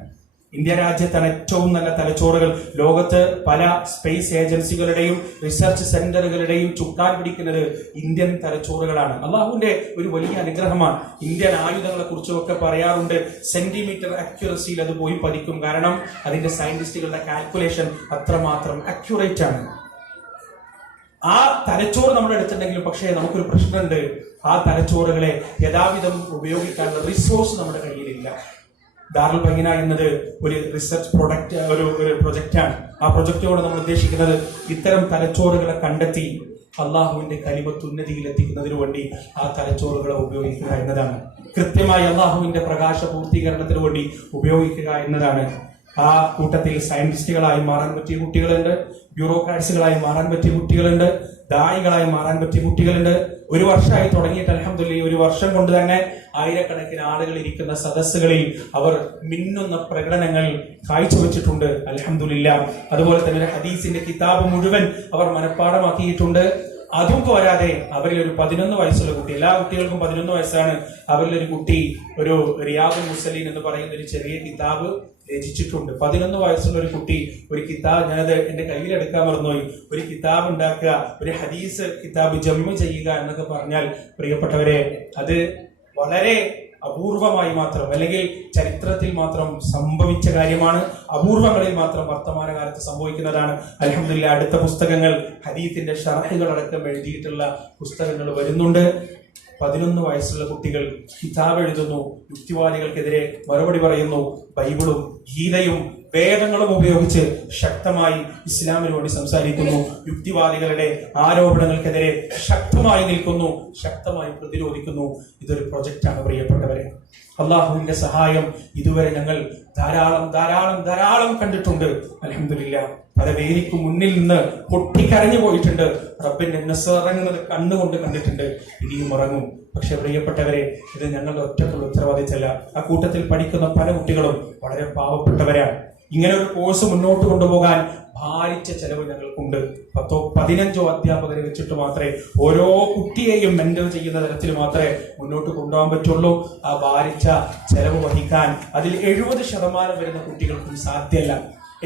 ഇന്ത്യ രാജ്യത്താണ് ഏറ്റവും നല്ല തലച്ചോറുകൾ. ലോകത്ത് പല സ്പേസ് ഏജൻസികളുടെയും റിസർച്ച് സെന്ററുകളുടെയും ചുക്കാൻ പിടിക്കുന്നത് ഇന്ത്യൻ തലച്ചോറുകളാണ്. അള്ളാഹുവിന്റെ ഒരു വലിയ അനുഗ്രഹമാണ്. ഇന്ത്യൻ ആയുധങ്ങളെ കുറിച്ചൊക്കെ പറയാറുണ്ട്, സെന്റിമീറ്റർ അക്യുറസിയിൽ അത് പോയി പതിക്കും. കാരണം അതിന്റെ സയന്റിസ്റ്റുകളുടെ കാൽക്കുലേഷൻ അത്രമാത്രം അക്യുറേറ്റ് ആണ്. ആ തലച്ചോറ് നമ്മുടെ അടുത്തുണ്ടെങ്കിലും പക്ഷേ നമുക്കൊരു പ്രശ്നമുണ്ട്. ആ തലച്ചോറുകളെ യഥാവിധം ഉപയോഗിക്കാനുള്ള റിസോഴ്സ് നമ്മുടെ കയ്യിലില്ല. ദാറുൽ ബയ്യിന എന്നത് ഒരു റിസർച്ച് ഒരു പ്രൊജക്റ്റാണ്. ആ പ്രൊജക്റ്റോട് നമ്മൾ ഉദ്ദേശിക്കുന്നത് ഇത്തരം തലച്ചോറുകളെ കണ്ടെത്തി അള്ളാഹുവിന്റെ കലിമത്ത് ഉന്നതിയിൽ എത്തിക്കുന്നതിനു വേണ്ടി ആ തലച്ചോറുകളെ ഉപയോഗിക്കുക എന്നതാണ്. കൃത്യമായി അള്ളാഹുവിന്റെ പ്രകാശ പൂർത്തീകരണത്തിന് വേണ്ടി ഉപയോഗിക്കുക എന്നതാണ്. ആ കൂട്ടത്തിൽ സയന്റിസ്റ്റുകളായി മാറാൻ പറ്റിയ കുട്ടികളുണ്ട്, ബ്യൂറോക്രാറ്റ്സുകളായി മാറാൻ പറ്റിയ കുട്ടികളുണ്ട്, ദായികളായി മാറാൻ പറ്റിയ കുട്ടികളുണ്ട്. ഒരു വർഷമായി തുടങ്ങിയിട്ട് അൽഹംദുലില്ലാഹ് ഒരു വർഷം കൊണ്ട് തന്നെ ആയിരക്കണക്കിന് ആളുകൾ ഇരിക്കുന്ന സദസ്സുകളിൽ അവർ മിന്നുന്ന പ്രകടനങ്ങൾ കാഴ്ചവെച്ചിട്ടുണ്ട് അൽഹംദുലില്ലാഹ്. അതുപോലെ തന്നെ ഒരു ഹദീസിന്റെ കിതാബ് മുഴുവൻ അവർ മനഃപ്പാഠമാക്കിയിട്ടുണ്ട്. അതും പോരാതെ അവരിൽ ഒരു 11 വയസ്സുള്ള കുട്ടി, എല്ലാ കുട്ടികൾക്കും 11 വയസ്സാണ്, അവരിലൊരു കുട്ടി ഒരു റിയാദുൽ മുസ്ലിം എന്ന് പറയുന്ന ഒരു ചെറിയ കിതാബ് രചിച്ചിട്ടുണ്ട്. 11 വയസ്സുള്ള ഒരു കുട്ടി ഒരു കിതാബ്, ഞാനത് എന്റെ കയ്യിലെടുക്കാൻ മറന്നുപോയി, ഒരു കിതാബ് ഉണ്ടാക്കുക, ഒരു ഹദീസ് കിതാബ് ജമ്മ ചെയ്യുക എന്നൊക്കെ പറഞ്ഞാൽ പ്രിയപ്പെട്ടവരെ അത് വളരെ അപൂർവമായി മാത്രം, അല്ലെങ്കിൽ ചരിത്രത്തിൽ മാത്രം സംഭവിച്ച കാര്യമാണ്, അപൂർവങ്ങളിൽ മാത്രം വർത്തമാനകാലത്ത് സംഭവിക്കുന്നതാണ്. അൽഹംദുലില്ലാഹ് അടുത്ത പുസ്തകങ്ങൾ, ഹദീത്തിന്റെ ഷറഹുകളടക്കം എഴുതിയിട്ടുള്ള പുസ്തകങ്ങൾ വരുന്നുണ്ട്. 11 വയസ്സുള്ള കുട്ടികൾ കിതാബ് എഴുതുന്നു, യുക്തിവാദികൾക്കെതിരെ മറുപടി പറയുന്നു, ബൈബിളും ഗീതയും വേദങ്ങളും ഉപയോഗിച്ച് ശക്തമായി ഇസ്ലാമിന് വേണ്ടി സംസാരിക്കുന്നു, യുക്തിവാദികളുടെ ആരോപണങ്ങൾക്കെതിരെ ശക്തമായി നിൽക്കുന്നു, ശക്തമായി പ്രതിരോധിക്കുന്നു. ഇതൊരു പ്രൊജക്റ്റാണ് പ്രിയപ്പെട്ടവരെ. അള്ളാഹുവിന്റെ സഹായം ഇതുവരെ ഞങ്ങൾ ധാരാളം ധാരാളം ധാരാളം കണ്ടിട്ടുണ്ട്. അൽഹംദുലില്ലാഹ് പല വേദിക്ക് മുന്നിൽ നിന്ന് പൊട്ടിക്കരഞ്ഞു പോയിട്ടുണ്ട്. റബ്ബിന്റെ നെസ്സറങ്ങുന്നത് കണ്ണുകൊണ്ട് കണ്ടിട്ടുണ്ട്. ഇനിയും ഉറങ്ങും. പക്ഷെ പ്രിയപ്പെട്ടവരെ, ഇത് ഞങ്ങളുടെ ഒറ്റക്കുള്ള ഉത്തരവാദിത്തമല്ല. ആ കൂട്ടത്തിൽ പഠിക്കുന്ന പല കുട്ടികളും വളരെ പാവപ്പെട്ടവരാണ്. ഇങ്ങനെ ഒരു കോഴ്സ് മുന്നോട്ട് കൊണ്ടുപോകാൻ ഭാരിച്ച ചെലവ് ഞങ്ങൾക്കുണ്ട്. 10-15 അധ്യാപകരെ വെച്ചിട്ട് മാത്രമേ ഓരോ കുട്ടിയെയും മെന്റർ ചെയ്യുന്ന തരത്തിൽ മാത്രമേ മുന്നോട്ട് കൊണ്ടുപോകാൻ പറ്റുള്ളൂ. ആ ഭാരിച്ച ചെലവ് വഹിക്കാൻ അതിൽ 70% വരുന്ന കുട്ടികൾക്കും സാധ്യമല്ല.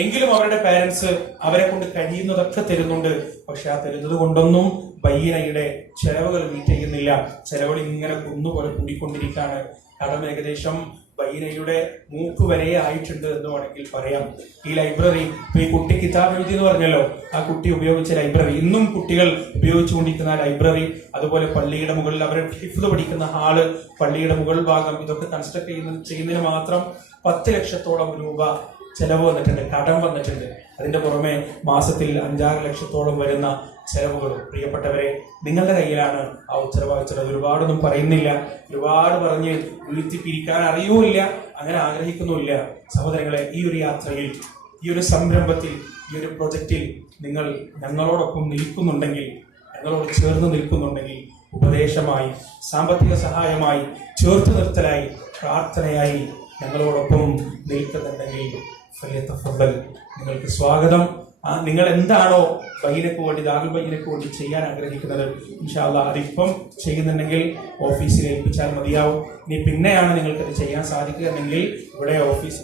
എങ്കിലും അവരുടെ പേരൻസ് അവരെ കൊണ്ട് കഴിയുന്നതൊക്കെ തരുന്നുണ്ട്. പക്ഷെ ആ തരുന്നത് കൊണ്ടൊന്നും ബയ്യനയുടെ ചെലവുകൾ മീറ്റ് ചെയ്യുന്നില്ല. ചെലവുകൾ ഇങ്ങനെ കുന്നുപോലെ കൂടിക്കൊണ്ടിരിക്കുകയാണ്. കടം ഏകദേശം ബയ്യനയുടെ മൂക്ക് വരെ ആയിട്ടുണ്ട് എന്ന് വേണമെങ്കിൽ പറയാം. ഈ ലൈബ്രറി, ഇപ്പൊ ഈ കുട്ടി കിതാബ് എഴുതി എന്ന് പറഞ്ഞല്ലോ, ആ കുട്ടി ഉപയോഗിച്ച ലൈബ്രറി, ഇന്നും കുട്ടികൾ ഉപയോഗിച്ചുകൊണ്ടിരിക്കുന്ന ലൈബ്രറി, അതുപോലെ പള്ളിയുടെ മുകളിൽ അവരെ ഹിഫ്ള് പഠിക്കുന്ന ഹാള്, പള്ളിയുടെ മുകൾ ഭാഗം, ഇതൊക്കെ കൺസ്ട്രക്ട് ചെയ്യുന്നതിന് മാത്രം 10 ലക്ഷത്തോളം രൂപ ചെലവ് വന്നിട്ടുണ്ട്, കടം വന്നിട്ടുണ്ട്. അതിന്റെ പുറമെ മാസത്തിൽ 5-6 ലക്ഷത്തോളം വരുന്ന ചെലവുകളും. പ്രിയപ്പെട്ടവരെ, നിങ്ങളുടെ കയ്യിലാണ് ആ ഉത്തരവാദിത്തം. ഒരുപാടൊന്നും പറയുന്നില്ല, ഒരുപാട് പറഞ്ഞ് വീഴ്ത്തിപ്പിരിക്കാൻ അറിയൂല്ല, അങ്ങനെ ആഗ്രഹിക്കുന്നുമില്ല. സഹോദരങ്ങളെ, ഈ ഒരു യാത്രയിൽ, ഈ ഒരു സംരംഭത്തിൽ, ഈ ഒരു പ്രൊജക്റ്റിൽ നിങ്ങൾ ഞങ്ങളോടൊപ്പം നിൽക്കുന്നുണ്ടെങ്കിൽ, ഞങ്ങളോട് ചേർന്ന് നിൽക്കുന്നുണ്ടെങ്കിൽ, ഉപദേശമായി, സാമ്പത്തിക സഹായമായി, ചേർത്ത് നിർത്തലായി, പ്രാർത്ഥനയായി ഞങ്ങളോടൊപ്പം നിൽക്കുന്നുണ്ടെങ്കിൽ നിങ്ങൾക്ക് സ്വാഗതം. നിങ്ങൾ എന്താണോ ബയ്യനക്ക് വേണ്ടി, ദാറുൽ ബയ്യനക്ക് വേണ്ടി ചെയ്യാൻ ആഗ്രഹിക്കുന്നത്, ഇൻഷാ അല്ലാഹ് അതിപ്പം ചെയ്യുന്നുണ്ടെങ്കിൽ ഓഫീസിൽ ഏൽപ്പിച്ചാൽ മതിയാവും. ഇനി പിന്നെയാണ് നിങ്ങൾക്കത് ചെയ്യാൻ സാധിക്കുകയെങ്കിൽ ഇവിടെ ഓഫീസ്,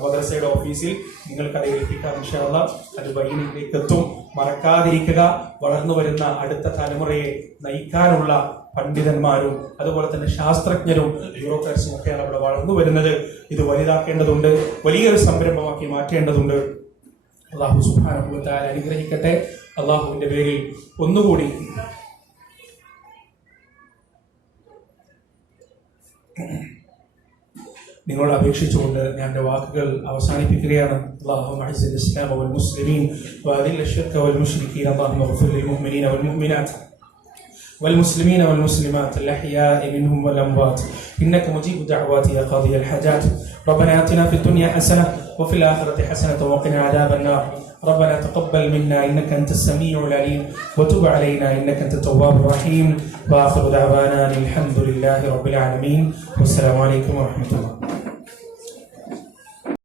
മദ്രസയുടെ ഓഫീസിൽ നിങ്ങൾക്കത് ഏൽപ്പിക്കാം. ഇൻഷാ അല്ലാഹ് അത് ബയ്യനിലേക്ക് എത്തും. മറക്കാതിരിക്കുക. വളർന്നു വരുന്ന അടുത്ത തലമുറയെ നയിക്കാനുള്ള പണ്ഡിതന്മാരും അതുപോലെ തന്നെ ശാസ്ത്രജ്ഞരും ബ്യൂറോക്രാറ്റ്സും ഒക്കെയാണ് അവിടെ വളർന്നു വരുന്നത്. ഇത് വലുതാക്കേണ്ടതുണ്ട്, വലിയൊരു സംരംഭമാക്കി മാറ്റേണ്ടതുണ്ട്. അള്ളാഹു സുബ്ഹാനഹു വ തആല അനുഗ്രഹിക്കട്ടെ. അള്ളാഹുവിന്റെ പേരിൽ ഒന്നുകൂടി നിങ്ങളോട് അപേക്ഷിച്ചുകൊണ്ട് ഞാൻ എൻ്റെ വാക്കുകൾ അവസാനിപ്പിക്കുകയാണ്. അല്ലാഹുമ്മ അഇസ്സിൽ ഇസ്ലാമ വൽ മുസ്ലിമീൻ വഅദില്ല ശിർക വൽ മുശ്രിക്കീൻ. അല്ലാഹുമ്മ ഇഗ്ഫിർ ലിൽ മുഅ്മിനീന വൽ മുഅ്മിനാത്ത് والمسلمين والمسلمات الأحياء منهم والأموات إنك مجيب الدعوات يا قاضي الحاجات. ربنا آتنا في الدنيا حسنة وفي الآخرة حسنة وقنا عذاب النار. ربنا تقبل منا إنك أنت السميع العليم وتب علينا إنك أنت التواب الرحيم. وآخر دعوانا الحمد لله رب العالمين والسلام عليكم ورحمة الله.